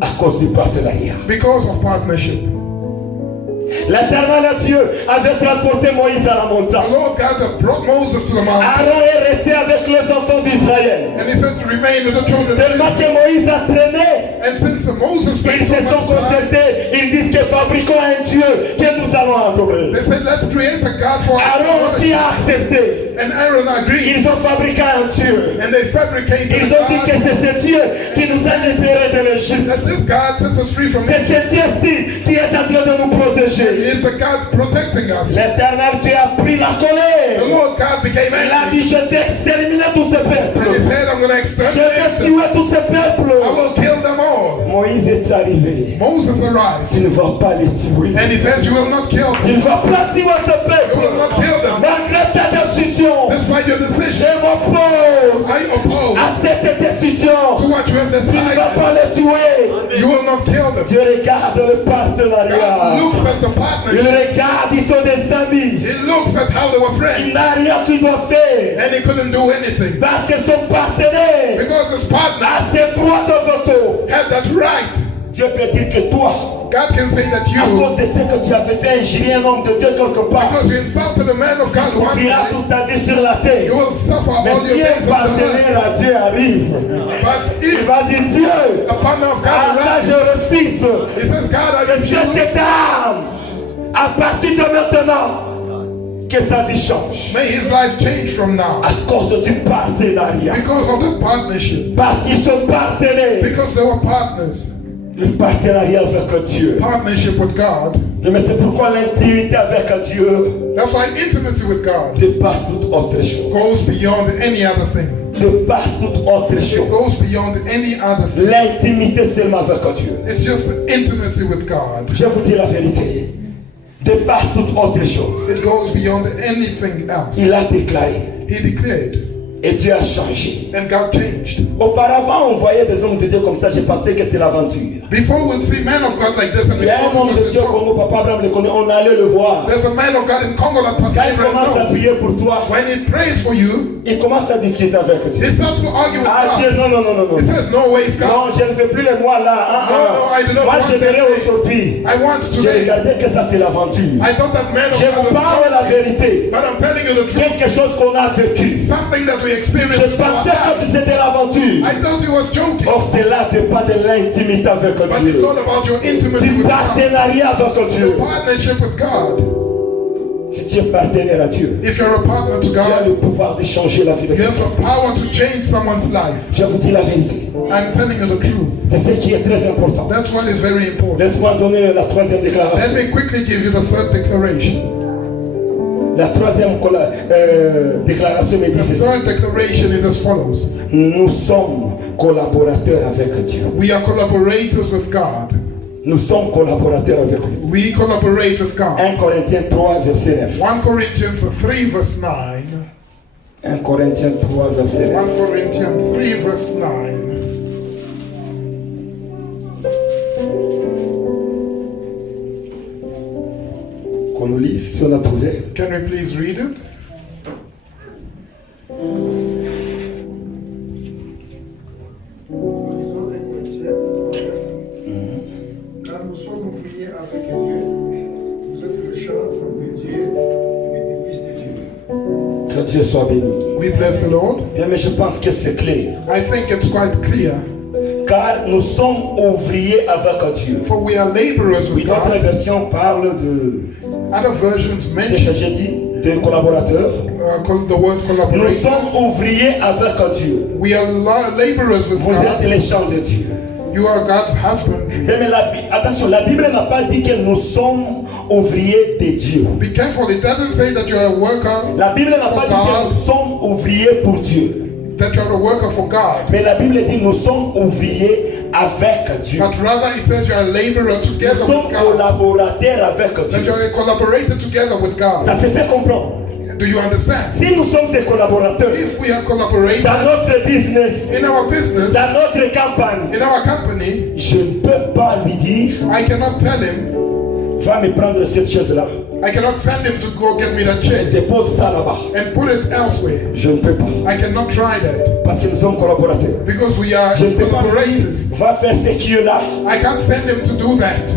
À cause du partenariat. because of partnership. L'Éternel Dieu avait transporté Moïse à la The montagne. Lord God brought Moses to the mountain, Aaron est resté avec les enfants d'Israël. and he said to remain with the children of Tellement Israel. que Moïse a traîné, And since Moses spent ils so se sont much time, concertés. Ils disent que fabriquons un Dieu que nous allons adorer. they said, let's create a God for Aaron our aussi worship. a accepté. And Aaron agreed, Ils ont fabriqué un Dieu. and they fabricated Ils a ont dit que God. c'est ce Dieu qui nous a libérés de l'Égypte. As this God set us free from C'est Egypt, ce Dieu-ci qui est en train de nous He protéger. is a God protecting us. L'Éternel Dieu a pris la The colère. Lord God became Il a angry, dit, je vais exterminer tous ces and He peuples. said, I'm going to Je exterminate vais them. tuer tous ces I peuples. will kill them all. Moïse est arrivé. Moses arrived, Tu ne vas pas les tuer. and he says, you will not kill Tu them. ne vas pas tuer ce You peuple. will not kill them. Malgré ta décision, Despite your je decision, m'oppose I oppose à cette décision. to what you have Tu ne vas decided. pas les tuer. You will not kill them. Dieu regarde le God partenariat. looks at the Il partnership. regarde, ils sont des amis. He looks at how they were Il friends, n'a rien qu'il doit faire. and he couldn't do anything Parce que son partenaire because his partner a ses droits de veto. had that right. Dieu peut dire que toi, God God can say that à you, cause de ce que tu avais fait injurer un homme de Dieu quelque part, because you insulted a man of God tu one souffriras day, toute ta vie sur la terre. you will suffer Mais all your si days un of your life. partenaire à Dieu arrive, But il if va dire Dieu, a partner of God ah là arrives, je refuse. he says, God, I Que cette refuse. âme, à partir de maintenant, que sa vie change. May his life change from now. À cause du partenariat. Because of the partnership. Parce qu'ils sont partenaires. Because they were partners. Le partenariat avec Dieu. Partnership with God. Mais c'est pourquoi l'intimité avec Dieu That's why intimacy with God dépasse toute autre chose. goes beyond any other thing. Dépasse toute autre It chose. goes beyond any other thing. L'intimité seulement avec Dieu. It's just intimacy with God. Je vous dis la vérité. Dépasse toute autre chose. It goes beyond anything else. Il a déclaré. He declared, Et Dieu a changé. and God changed. Auparavant, on voyait des hommes de Dieu comme ça. J'ai pensé que c'est l'aventure. Before we'd see men of God like this, and Il y a un before homme it de was Dieu the au trouble. Congo, Papa Abraham le connaît, on allait le voir. There's a man of God in Congo that Pastor Quand il Abraham commence à knows. prier pour toi, When he prays for you, il commence à discuter avec Dieu. he starts to argue with Ah Dieu, God. non, non, non, non, non. He says, no ways, God. Non, je ne veux plus les mois là. Hein, No, hein. no, I do not Moi, want j'aimerais that. aujourd'hui. I want J'ai today. regardé que ça, c'est l'aventure. I thought that man of Je God vous was parle la joking, vérité. but I'm telling you the truth. Quelque chose qu'on a vécu. Something that we experienced. Je pensais que c'était l'aventure. I thought he was joking, Or, cela dépend de l'intimité avec but Dieu. it's all about your intimacy Du with God. partenariat avec Dieu. Partnership with God. Si tu es partenaire à Dieu, If you're a partner to tu as God, le pouvoir de changer la vie de you quelqu'un. have the power to change someone's life. Je vous dis la vérité. I'm telling you the truth. C'est ce qui est très important. That's what is very important. Laisse-moi donner la troisième Let déclaration. me quickly give you the third declaration. La troisième déclaration me The dit ceci. third declaration is as follows. Nous sommes collaborateurs avec Dieu. We are collaborators with God. Nous sommes collaborateurs avec lui. We collaborate with God. 1 Corinthiens 3, verset 9. 1 Corinthians 3 verse 9. 1 Corinthiens 3, verset 9. 1 Corinthians 3 verse 9. Qu'on nous lise si on a trouvé. Can we please read it? Lisons 1 Corinthiens 9. Car nous sommes ouvriers avec Dieu. Vous êtes le chantre de Dieu, l'édifice de Dieu. Que Dieu soit béni. We bless the Lord. Bien, mais je pense que c'est clair. I think it's quite clear. Car nous sommes ouvriers avec Dieu. For we are laborers Oui, with d'autres God. versions parlent de Other versions ce que mention j'ai dit, de collaborateurs. the word Nous collaborators. sommes ouvriers avec Dieu. We are laborers with Vous êtes God. les champs de Dieu. You are God's husband. Bien, mais attention, la Bible n'a pas dit que nous sommes ouvriers de Dieu. Be careful. It doesn't say that you are a worker, La Bible n'a pas dit que nous sommes ouvriers pour Dieu. that you are a worker for God. Mais la Bible dit nous sommes ouvriers avec Dieu. But rather it says you are a laborer Nous together sommes with God. collaborateurs avec That you Dieu. are a collaborator together with God. Ça se fait comprendre. Do you understand? Si nous sommes des collaborateurs If we are collaborators dans notre business, in our business, dans notre campagne, in our company, je ne peux pas lui dire, I cannot tell him, va me prendre cette chose-là, I cannot send him to go get me that chair dépose ça là-bas. and put it elsewhere. Je ne peux pas. I cannot try that Parce que nous sommes collaborateurs. because we are Je ne peux pas lui dire, collaborators. va faire ce qui est là. I can't send him to do that.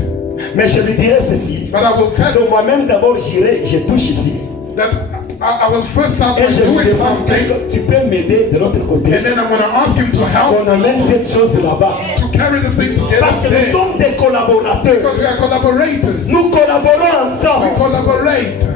Mais je lui dirai ceci. But I will tell him Donc moi-même d'abord j'irai, je touche ici. that I will first start Et by je lui doing demande, est-ce something, que tu peux m'aider de l'autre côté? and then I'm going to ask him to help Qu'on amène cette chose là-bas. to carry this thing together Parce que nous today. sommes des collaborateurs. Because we are collaborators. Nous collaborons We ensemble. collaborate.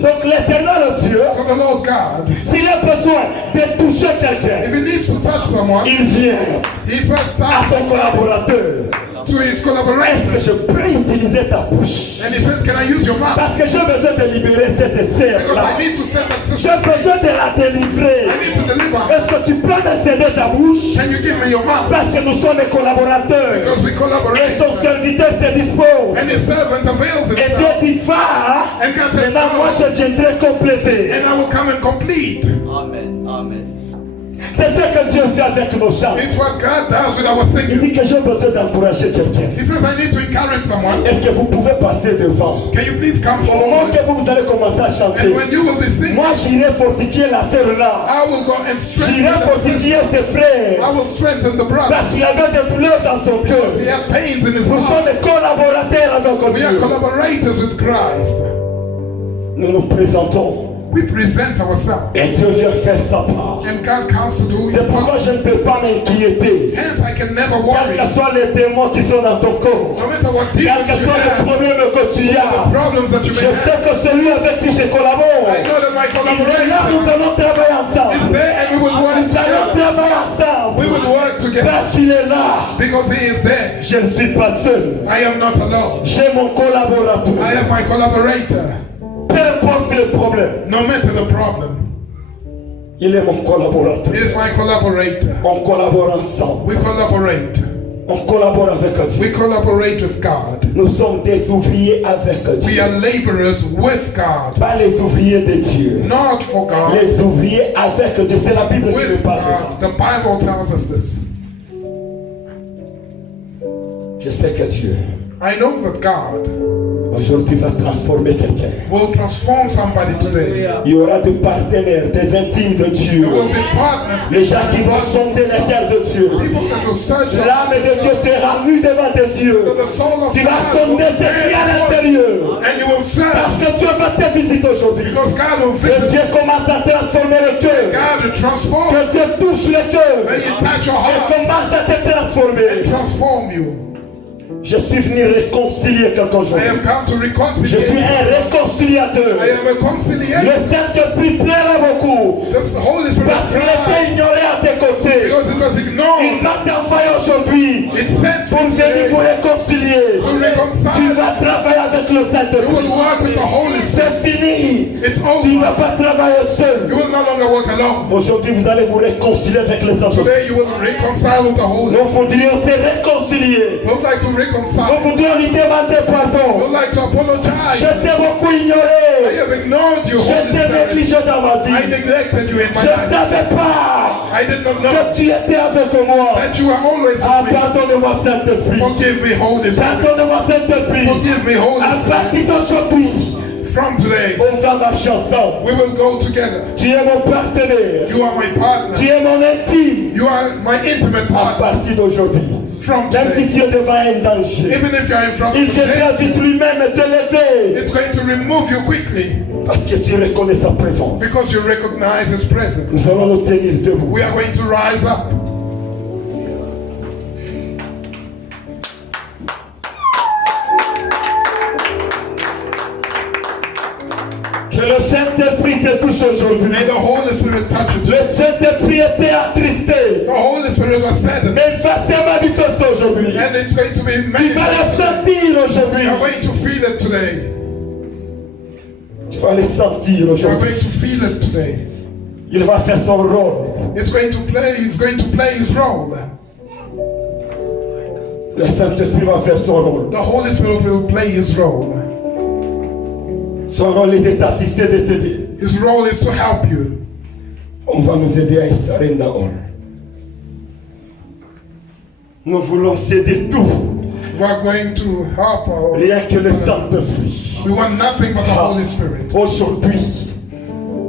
Donc l'éternel Dieu, So the Lord God, s'il a besoin de toucher quelqu'un, if he needs to touch someone, il vient he first à starts son collaborateur. to his Est-ce que collaborators. je peux utiliser ta bouche? And he says, can I use your mouth? Parce que j'ai besoin de libérer cette Because sœur-là. I need to send that J'ai sister. besoin de la délivrer. I need to deliver. Est-ce que tu peux me céder ta bouche? Can you give me your mouth? Parce que nous sommes des collaborateurs. Because we Et collaborate. son serviteur se dispose. And his servant avails Et Dieu himself. dit, va. And God says, Maintenant, moi, no. je viendrai compléter. And I will come and complete. Amen. Amen. C'est ce que Dieu fait avec nos chants. It's what God does with our Il singing. dit que j'ai besoin d'encourager quelqu'un. He says, I need to encourage someone. Est-ce que vous pouvez passer devant? Can you please come Au moment forward? que vous allez commencer à chanter, And when you will be singing, moi j'irai fortifier la sœur là. I will go and strengthen J'irai the fortifier sister. ses frères. I will strengthen the brother. Parce qu'il avait des douleurs dans son cœur. He had pains in his Nous sommes heart. des collaborateurs avec We are Dieu. collaborators with Christ. Nous nous présentons. We present ourselves. Et Dieu vient faire sa part. And God comes to do his C'est pourquoi part. je ne peux pas m'inquiéter. Hence, I can never Quels worry. que soient les démons qui sont dans ton corps. No matter what Quels demons que you soient les have, problèmes que tu the as. problems that you Je may have, sais que celui avec qui je collabore. I know that my Il est là, nous collaborator allons travailler is ensemble. there and we will work Nous allons together. travailler We ensemble. will work together Parce qu'il est là. because he is there. Je ne suis pas seul. I am not alone. J'ai mon collaborateur. I have my collaborator. Peu importe le problème, No matter the problem, il est mon collaborateur. he is my collaborator. On collabore ensemble. We collaborate. On collabore avec Dieu. We collaborate with God. Nous sommes des ouvriers avec We Dieu. are laborers with God. Pas les ouvriers de Dieu. Not for God, Les ouvriers avec Dieu. C'est la Bible qui nous with parle de ça. God. The Bible tells us this. Je sais que Dieu, I know that God aujourd'hui, va transformer quelqu'un. will transform somebody today. Il y aura des partenaires, des intimes de Dieu. There will be partners, Les gens qui vont sonder les cœurs de Dieu. people that will search the L'âme de Dieu sera nue devant tes yeux. soul of Tu vas God will sonder ce qui est à l'intérieur. and you will serve Parce que Dieu va te visiter aujourd'hui. because God will Que visit Dieu commence à transformer le cœur. God to transform. Que Dieu touche le cœur. When you touch your Et heart, commence à te transformer. transform you. Je suis venu réconcilier quelqu'un I aujourd'hui. have come to Je reconcile. suis un réconciliateur. I am a conciliator. Le Saint-Esprit plaira beaucoup. This Holy Spirit Parce qu'il était ignoré à tes côtés. because it was Il ignored. m'a envoyé aujourd'hui It's sent pour venir vous réconcilier. to Tu reconcile. vas travailler avec le You will Saint-Esprit. work with the Holy Spirit. C'est fini. It's Tu ne vas over. pas travailler You seul. will no longer work alone. Aujourd'hui, vous allez vous réconcilier avec les autres. Today you will reconcile with the Holy Spirit. Nous voudrions se réconcilier. We would like to Nous reconcile. voudrions lui demander We pardon. would like to apologize. Je t'ai beaucoup I ignoré. have ignored you, Je Holy t'ai Spirit. négligé dans ma I vie. neglected you in my Je ne life. savais pas I did not know que tu étais avec moi. that you are always Ah, with me. pardonne-moi, Saint-Esprit. Forgive me, Holy Spirit. Pardonne-moi, Saint-Esprit. Forgive me, Holy À Spirit. partir d'aujourd'hui, From today, on va marcher ensemble. we will go together. Tu es mon partenaire. You are my partner. Tu es mon intime. You are my intimate À partner. partir d'aujourd'hui. From Même si today, tu es devant un danger, even if you are in front il of viendra today, vite lui-même te lever. it's going to remove you quickly Parce que tu reconnais sa présence. because you recognize His presence. Nous allons nous tenir debout. We are going to rise up. Que le Saint-Esprit te touche aujourd'hui. May the Holy Spirit touch you today. Le Saint-Esprit était attristé. The Holy Spirit was saddened, Mais il va se manifester aujourd'hui. and it's going to be Tu vas le manifested. sentir aujourd'hui. You are going to feel it today. Tu vas le sentir You are aujourd'hui. going to feel it today. Il va faire son rôle. It's going to play his role. Le Saint-Esprit va faire son rôle. The Holy Spirit will play his role. Son rôle est de t'assister, de t'aider. His role is to help you. On va nous aider à surrender all. Nous voulons céder tout. We are going to help our. Rien que le Saint-Esprit. We want nothing but the Holy Spirit. Aujourd'hui,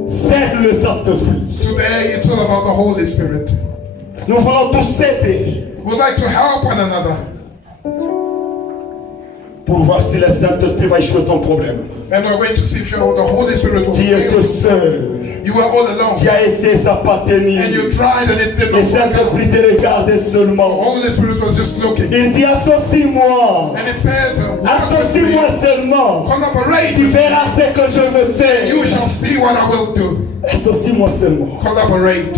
c'est le Saint-Esprit. Today it's all about the Holy Spirit. Nous voulons tous s'aider We'd like to help one another pour voir si le Saint-Esprit va échouer ton problème. and we're going to see if the Holy Spirit will Tu étais fail. seul. You were all alone Tu as essayé, ça n'a pas tenu. and you tried and it did Le not work out. Saint-Esprit te regardait The seulement. Holy Spirit was just looking. Il dit associe-moi. And it says, work with Associe-moi me, seulement. collaborate Tu with me, verras ce que je veux faire. you shall see what I will do. Associe-moi seulement. Collaborate.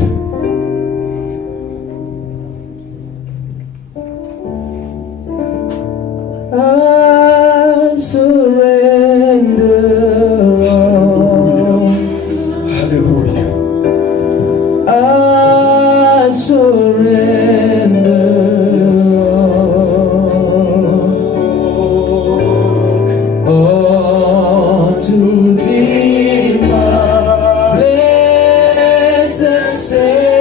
I surrender all. Alléluia. I surrender all to thee, my blessed Savior.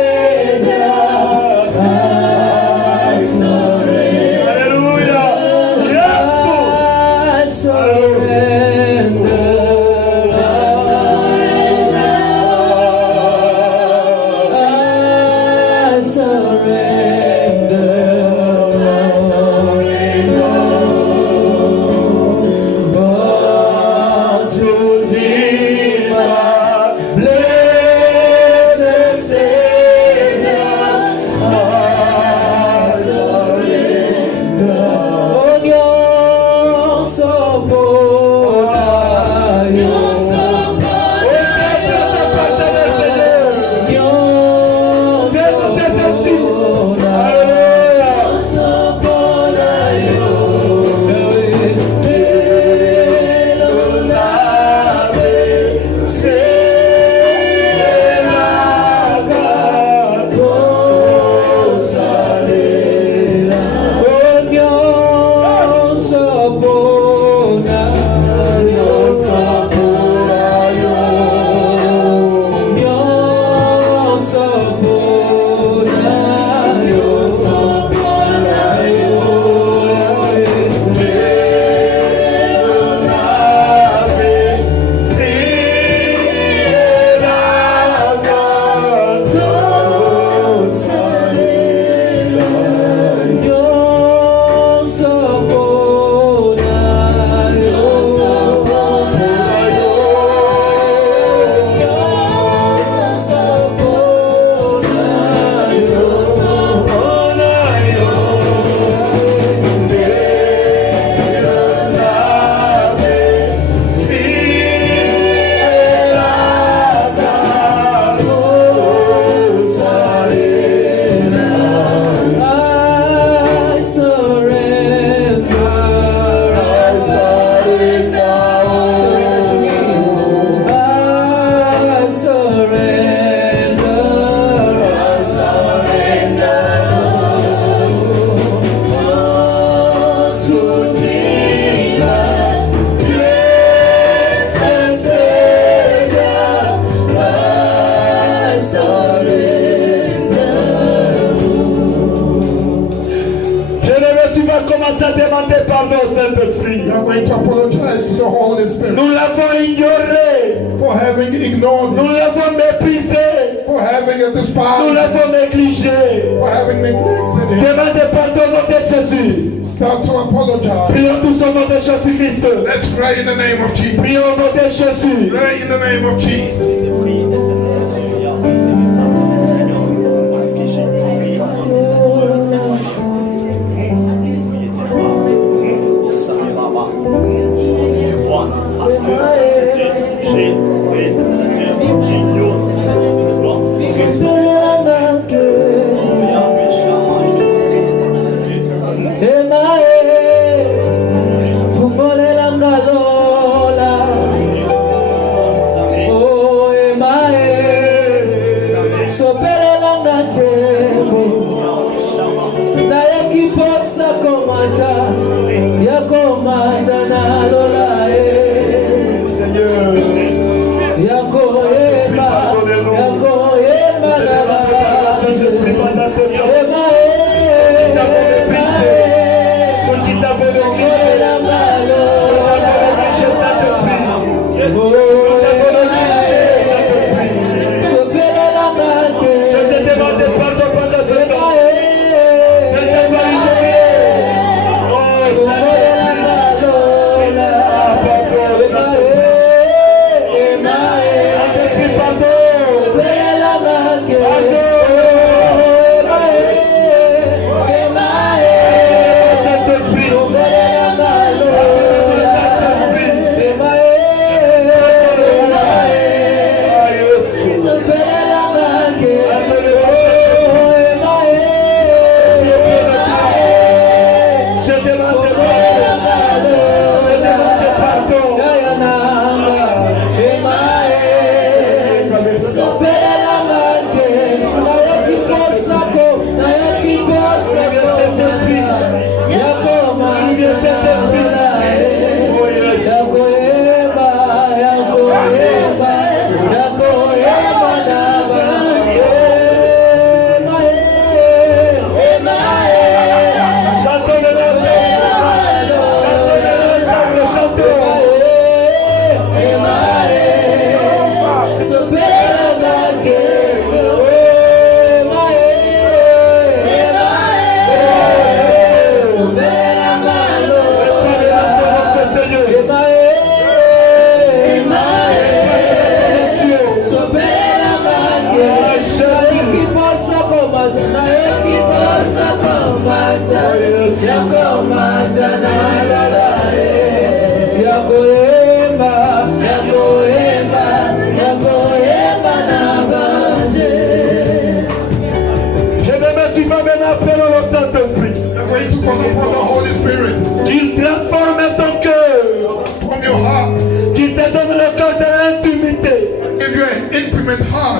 for having ignored Nous you, l'avons méprisé. for having Nous despised, l'avons négligé. for having neglected it. Demandez pardon au nom de Jésus. Start to apologize. Prions tous au nom de Jésus-Christ. Let's pray in the name of Jesus. Prions au nom de Jésus. Pray in the name of Jesus.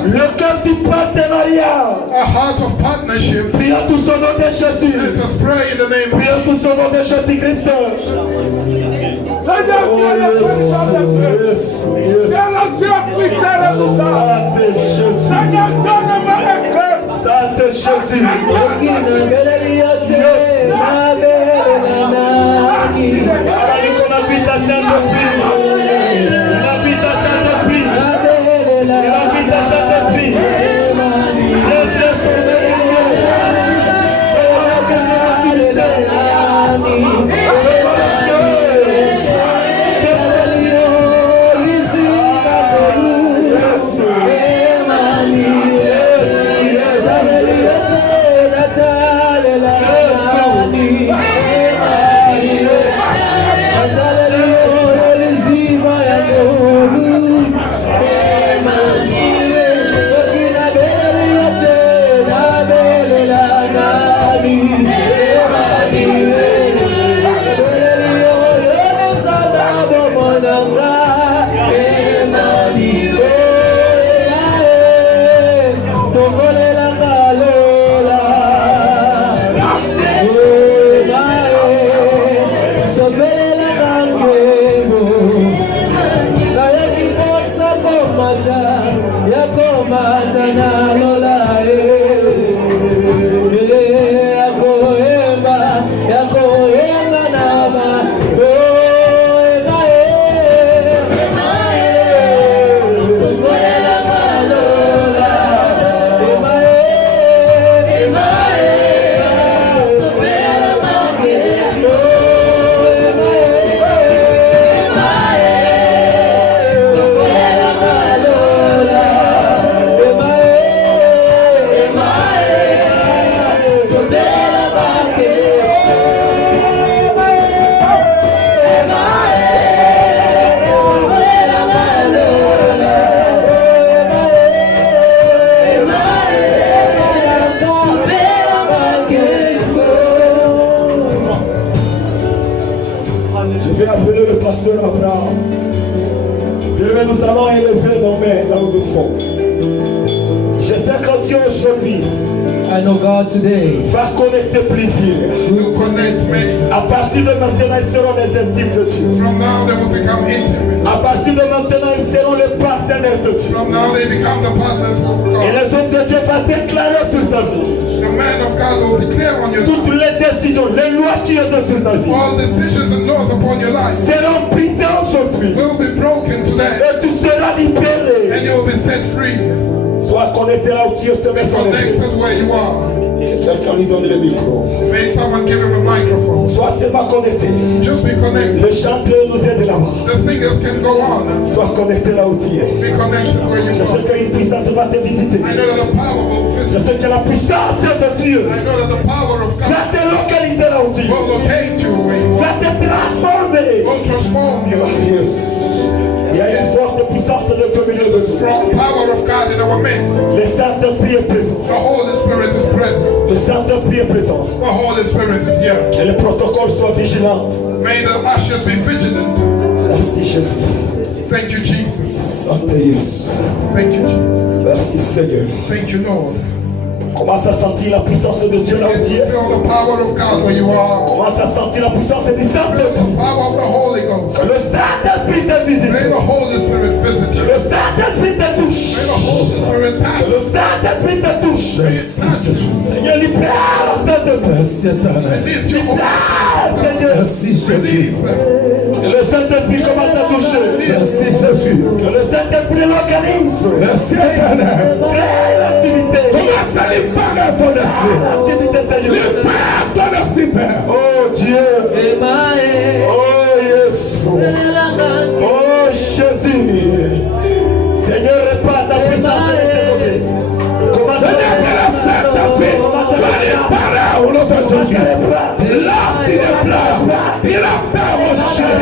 Le cœur du partenariat. A heart of partnership. Prions tous au nom de Jésus. Let us pray in the name of Prions tous au nom de Jésus-Christ. Seigneur, tu es le président de Dieu. Tu es le Dieu puissant et tout. Seigneur, donne-moi un cœur. Sainte Jésus. On habite à Saint-Esprit. On habite à Saint-Esprit. On habite à Saint-Esprit. Bien-aimés, nous allons élever nos mains là où nous sommes. Je sais que Dieu aujourd'hui I know God today va connecter plaisir. will connect me. À partir de maintenant, ils seront les intimes de Dieu. From now they will become intimate. À partir de maintenant, ils seront les partenaires de Dieu. From now they become the partners of Et God. les hommes de Dieu vont déclarer sur ta vie The man of God will declare on your toutes les décisions, les lois qui étaient sur ta vie all decisions and laws upon your life seront brisées aujourd'hui. will be broken today, Et tu seras libéré. and you will be set free. Sois connecté là où Dieu te met son esprit. Connected where you are. Quelqu'un lui donne le micro. May someone give him a microphone. Sois seulement connecté. Just be connected. Le chanteur nous aide là-bas. The singers can go on. Sois connecté là où tu es. Be connected where you Je sais are. qu'une puissance va te visiter. I know that the power will Je visit. sais que la puissance de Dieu I know that the power of va God te localiser là où tu es. will locate you where you Va are. te transformer. Will transform you. Yes. Il y a une forte puissance de Dieu au milieu de nous. Strong power of God in our midst. Le Saint-Esprit est présent. The Holy Spirit is present. Le Saint-Esprit est présent. The Holy Spirit is here. Que le protocole soit vigilant. May the ushers be vigilant. Merci Jésus. Thank you, Jesus. Santé Jésus. Thank you, Jesus. Merci Seigneur. Thank you, Lord. Commence à sentir la puissance de Dieu là où Begin tu to es. feel the power of God where you are. Commence à sentir la puissance du Feel Saint-Esprit. the power of the Holy Ghost. Que le Saint-Esprit te May visite. the Holy Spirit visit Que you. le Saint-Esprit te touche. May the Holy Spirit Que touch le Saint-Esprit te touche. May it touch you. Seigneur, libère le Saint-Esprit. Merci éternel. Release your Holy Ah, Seigneur. Merci Jésus. Release it. Que le Saint-Esprit commence à toucher. Merci Jésus. Que le Saint-Esprit localise. Merci éternel. Crée l'activité. Commence à libérer ton esprit. L'activité, Seigneur. Libère ton esprit, Père. Oh Dieu. Oh Jésus. Oh Jésus. Seigneur, répare ta puissance de ce côté. Commence Seigneur de la Sainte-Esprit, sois libéré au nom de Jésus. Lorsqu'il est plein, il a peur au chien.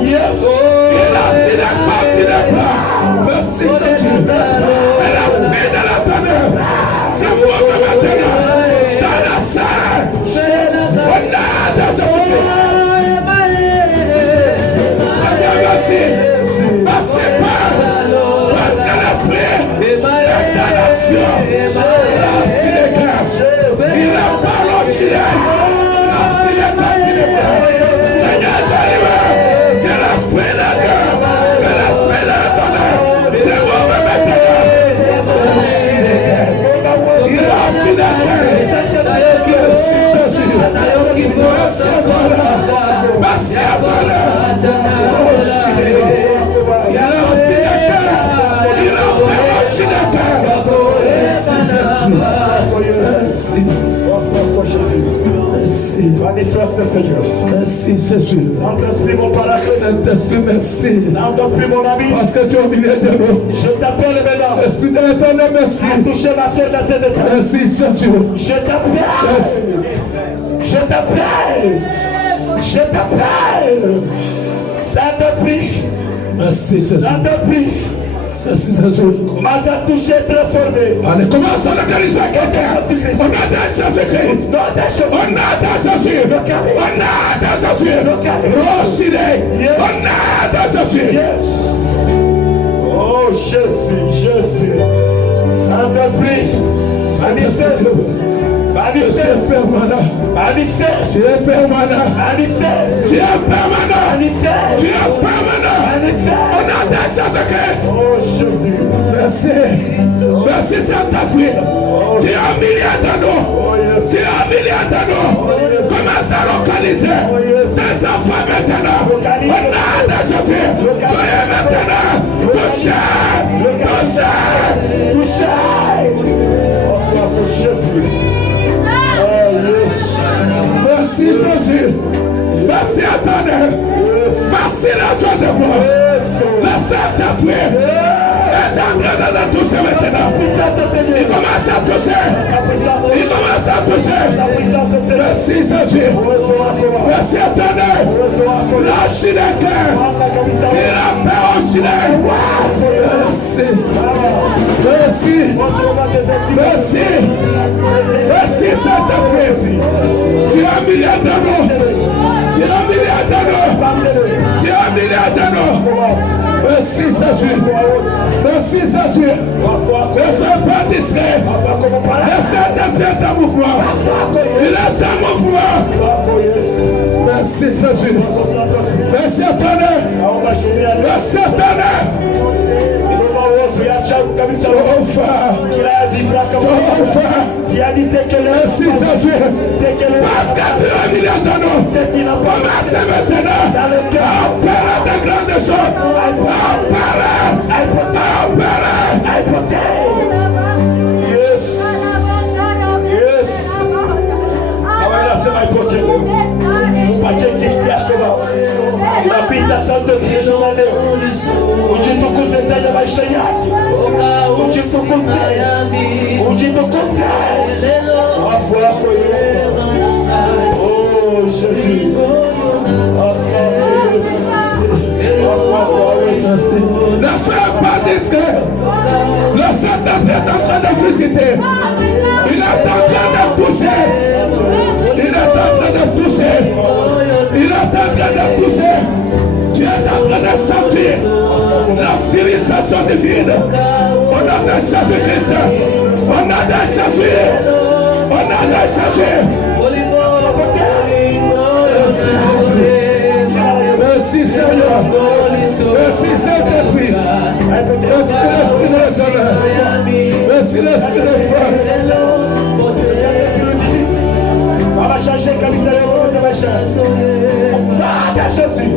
Yes. Et lorsqu'il est fort, il est plein. Merci Jésus. Et l'esprit de la ténèbre, c'est moi que maintenant, dans la salle, au nom de Jésus. Seigneur, merci. Merci, Père. Parce que l'esprit est dans l'action. Lorsqu'il est clair, il a parlé au chien. Lorsqu'il est temps, il est plein. Seigneur, salut. Que l'esprit de Dieu, que l'esprit de l'éternel, c'est mauvais maintenant. Lorsqu'il est clair, merci Jésus. Merci à toi là. Merci à toi là. Oh, chien. Il y a lorsqu'il est clair, il a fait au chien de terre. Merci Jésus. Merci. Manifeste, Seigneur. Merci Jésus. Saint-Esprit, mon paraclet. Saint-Esprit, merci. Saint-Esprit, mon ami. Parce que tu es au milieu de nous. Je t'appelle maintenant. Esprit de l'éternel, merci. À toucher ma soeur dans cette état. Merci Jésus. Je t'appelle. Je t'appelle. Je t'appelle. Saint-Esprit. Merci Jésus. Saint-Esprit. Merci Jésus. Commence à toucher, transformer. Allez, commence à localiser quelqu'un. Au nom de Jésus-Christ. Non, des choses. Au nom de Jésus. Au nom de Jésus. Rochidé. Au nom de Jésus. Yes. Oh Jésus, Jésus. Saint-Esprit. Manifeste. Tu es permanent. Manifeste. Tu es permanent. Manifeste. Tu es permanent. Manifeste. Tu es permanent. Manifeste. Au nom de Jésus-Christ. Oh Jésus. Merci. Merci Saint-Esprit. Tu es un millier de nous. Tu es un millier de nous. Commence à localiser tes enfants maintenant. Au nom de Jésus. Soyez maintenant. Touchez. Touchez. Touchez. Oh Jésus. Oh yes. Merci Jésus. Merci éternel. Merci la joie de moi. Le Saint-Esprit est en train de la toucher maintenant. Il commence à toucher. Il commence à toucher. Merci Jésus. Merci éternel. Lâche les cœurs. Il a peur au chien. Merci. Merci. Merci. Merci Saint-Esprit. Tu es un milliard de nous. Tu es un milliard de nous. Tu es un milliard Merci Jésus. Merci Jésus. Laissez pas distrait. Laissez défier ta mouvement. Il est un mouvement. Merci Jésus. Merci éternel. Merci éternel. Merci Jésus. Parce que tu as mis dans nous. Commencez maintenant à opérer de grandes choses. Yes. Yes. Inapita Santo Espiritu na leo. Ujitukuze ndani ya maisha yake. Ujitukuze. Ujitukuze. Wafu wako Yesu. Oh Jésus. Asante Yesu. Wafu wako Yesu. Ne sois pas discret. Le Saint-Esprit est en train de visiter. Il est en train de toucher. Il est en train de toucher. Il est en train de toucher. Tu es en train de sentir la guérison divine. On a des Jésus-Christ. On a des Jésus. On a des Jésus. Merci Seigneur. Merci Saint-Esprit. Merci l'Esprit de l'éternel. Merci l'Esprit de force. On va changer comme il s'est de ma chance. Pas de Jésus.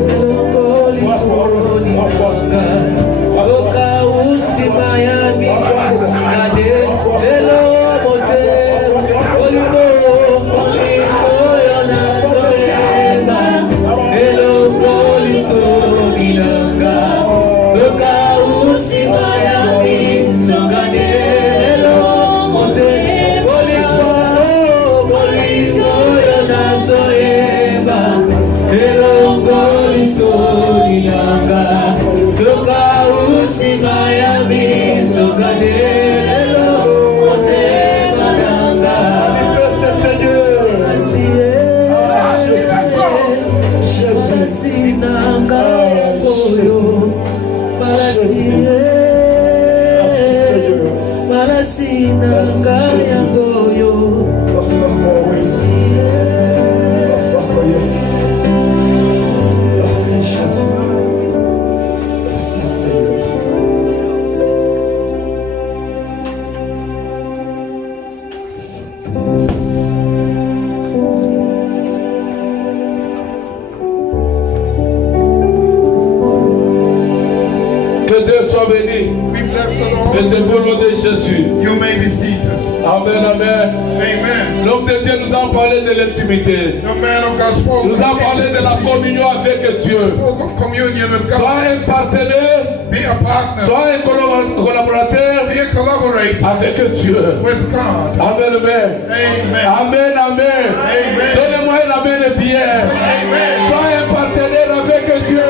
You may be seated. Amen, amen. Amen. L'homme de Dieu nous a parlé de l'intimité. The man of God spoke. Nous a parlé de la communion avec Dieu. Spoke of communion with God. Sois un partenaire. Be a partner. Sois un collaborateur. Be a collaborator avec Dieu. with God. Amen, amen. Amen. Amen, amen. Amen. Donnez-moi un amen bien. Amen. Sois un partenaire avec Dieu.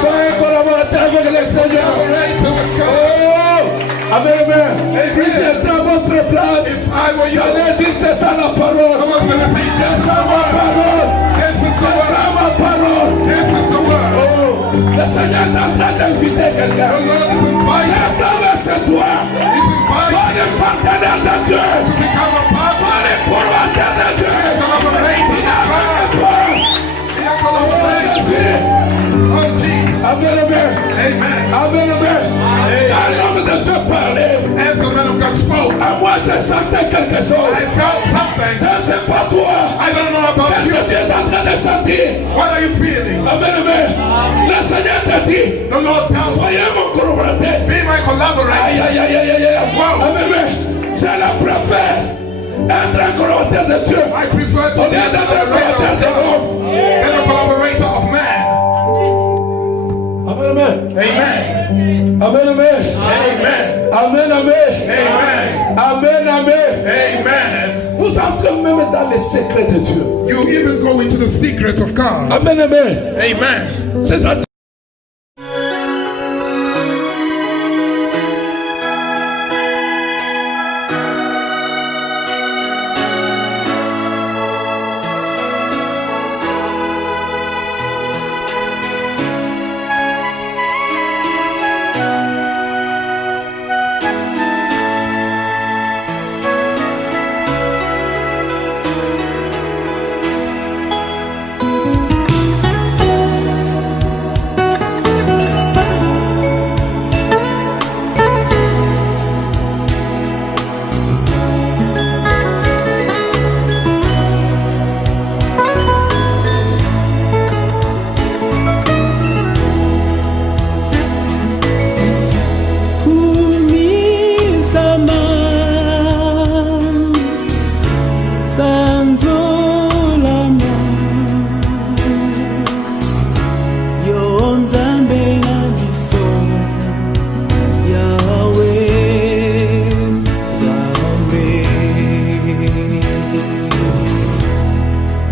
Sois un collaborateur avec le Seigneur. Collaborator with God. Oh, amen, amen. Si j'étais à votre place, If I were you, j'allais dire c'est ça la parole. I was going to say, C'est ça ma parole. this is the C'est word. ça ma parole. This is the word. Oh, le Seigneur est en train d'inviter quelqu'un. The Lord is inviting. C'est toi, c'est toi. He's inviting Sois le partenaire de Dieu. to become a partner. Sois le collaborateur de Dieu. Collaborator. Il n'a rien de toi. Be a collaborator. Jésus. Oh, Jesus. Amen, amen. Amen. Amen, amen. Quand l'homme de Dieu parlait, As the man of God spoke, à moi je sentais quelque chose. I felt something. Je ne sais pas toi. I don't know about Qu'est-ce you. que tu es en train de sentir? What are you feeling? Amen, amen. Le Seigneur te dit, The Lord tells me, soyez mon collaborateur. be my collaborator. Aïe, aïe, aïe, aïe, aïe. Wow. Amen, amen. Je le préfère être un collaborateur de Dieu. I prefer to Au be lieu a d'être un collaborator collaborateur of de God l'homme. than a collaborator of man. Amen, amen. Amen. Amen, amen. Amen. Amen, amen. Amen. Amen, amen. Amen. Vous entrez même dans les secrets de Dieu. You even go into the secret of God. Amen, amen. Amen. C'est ça.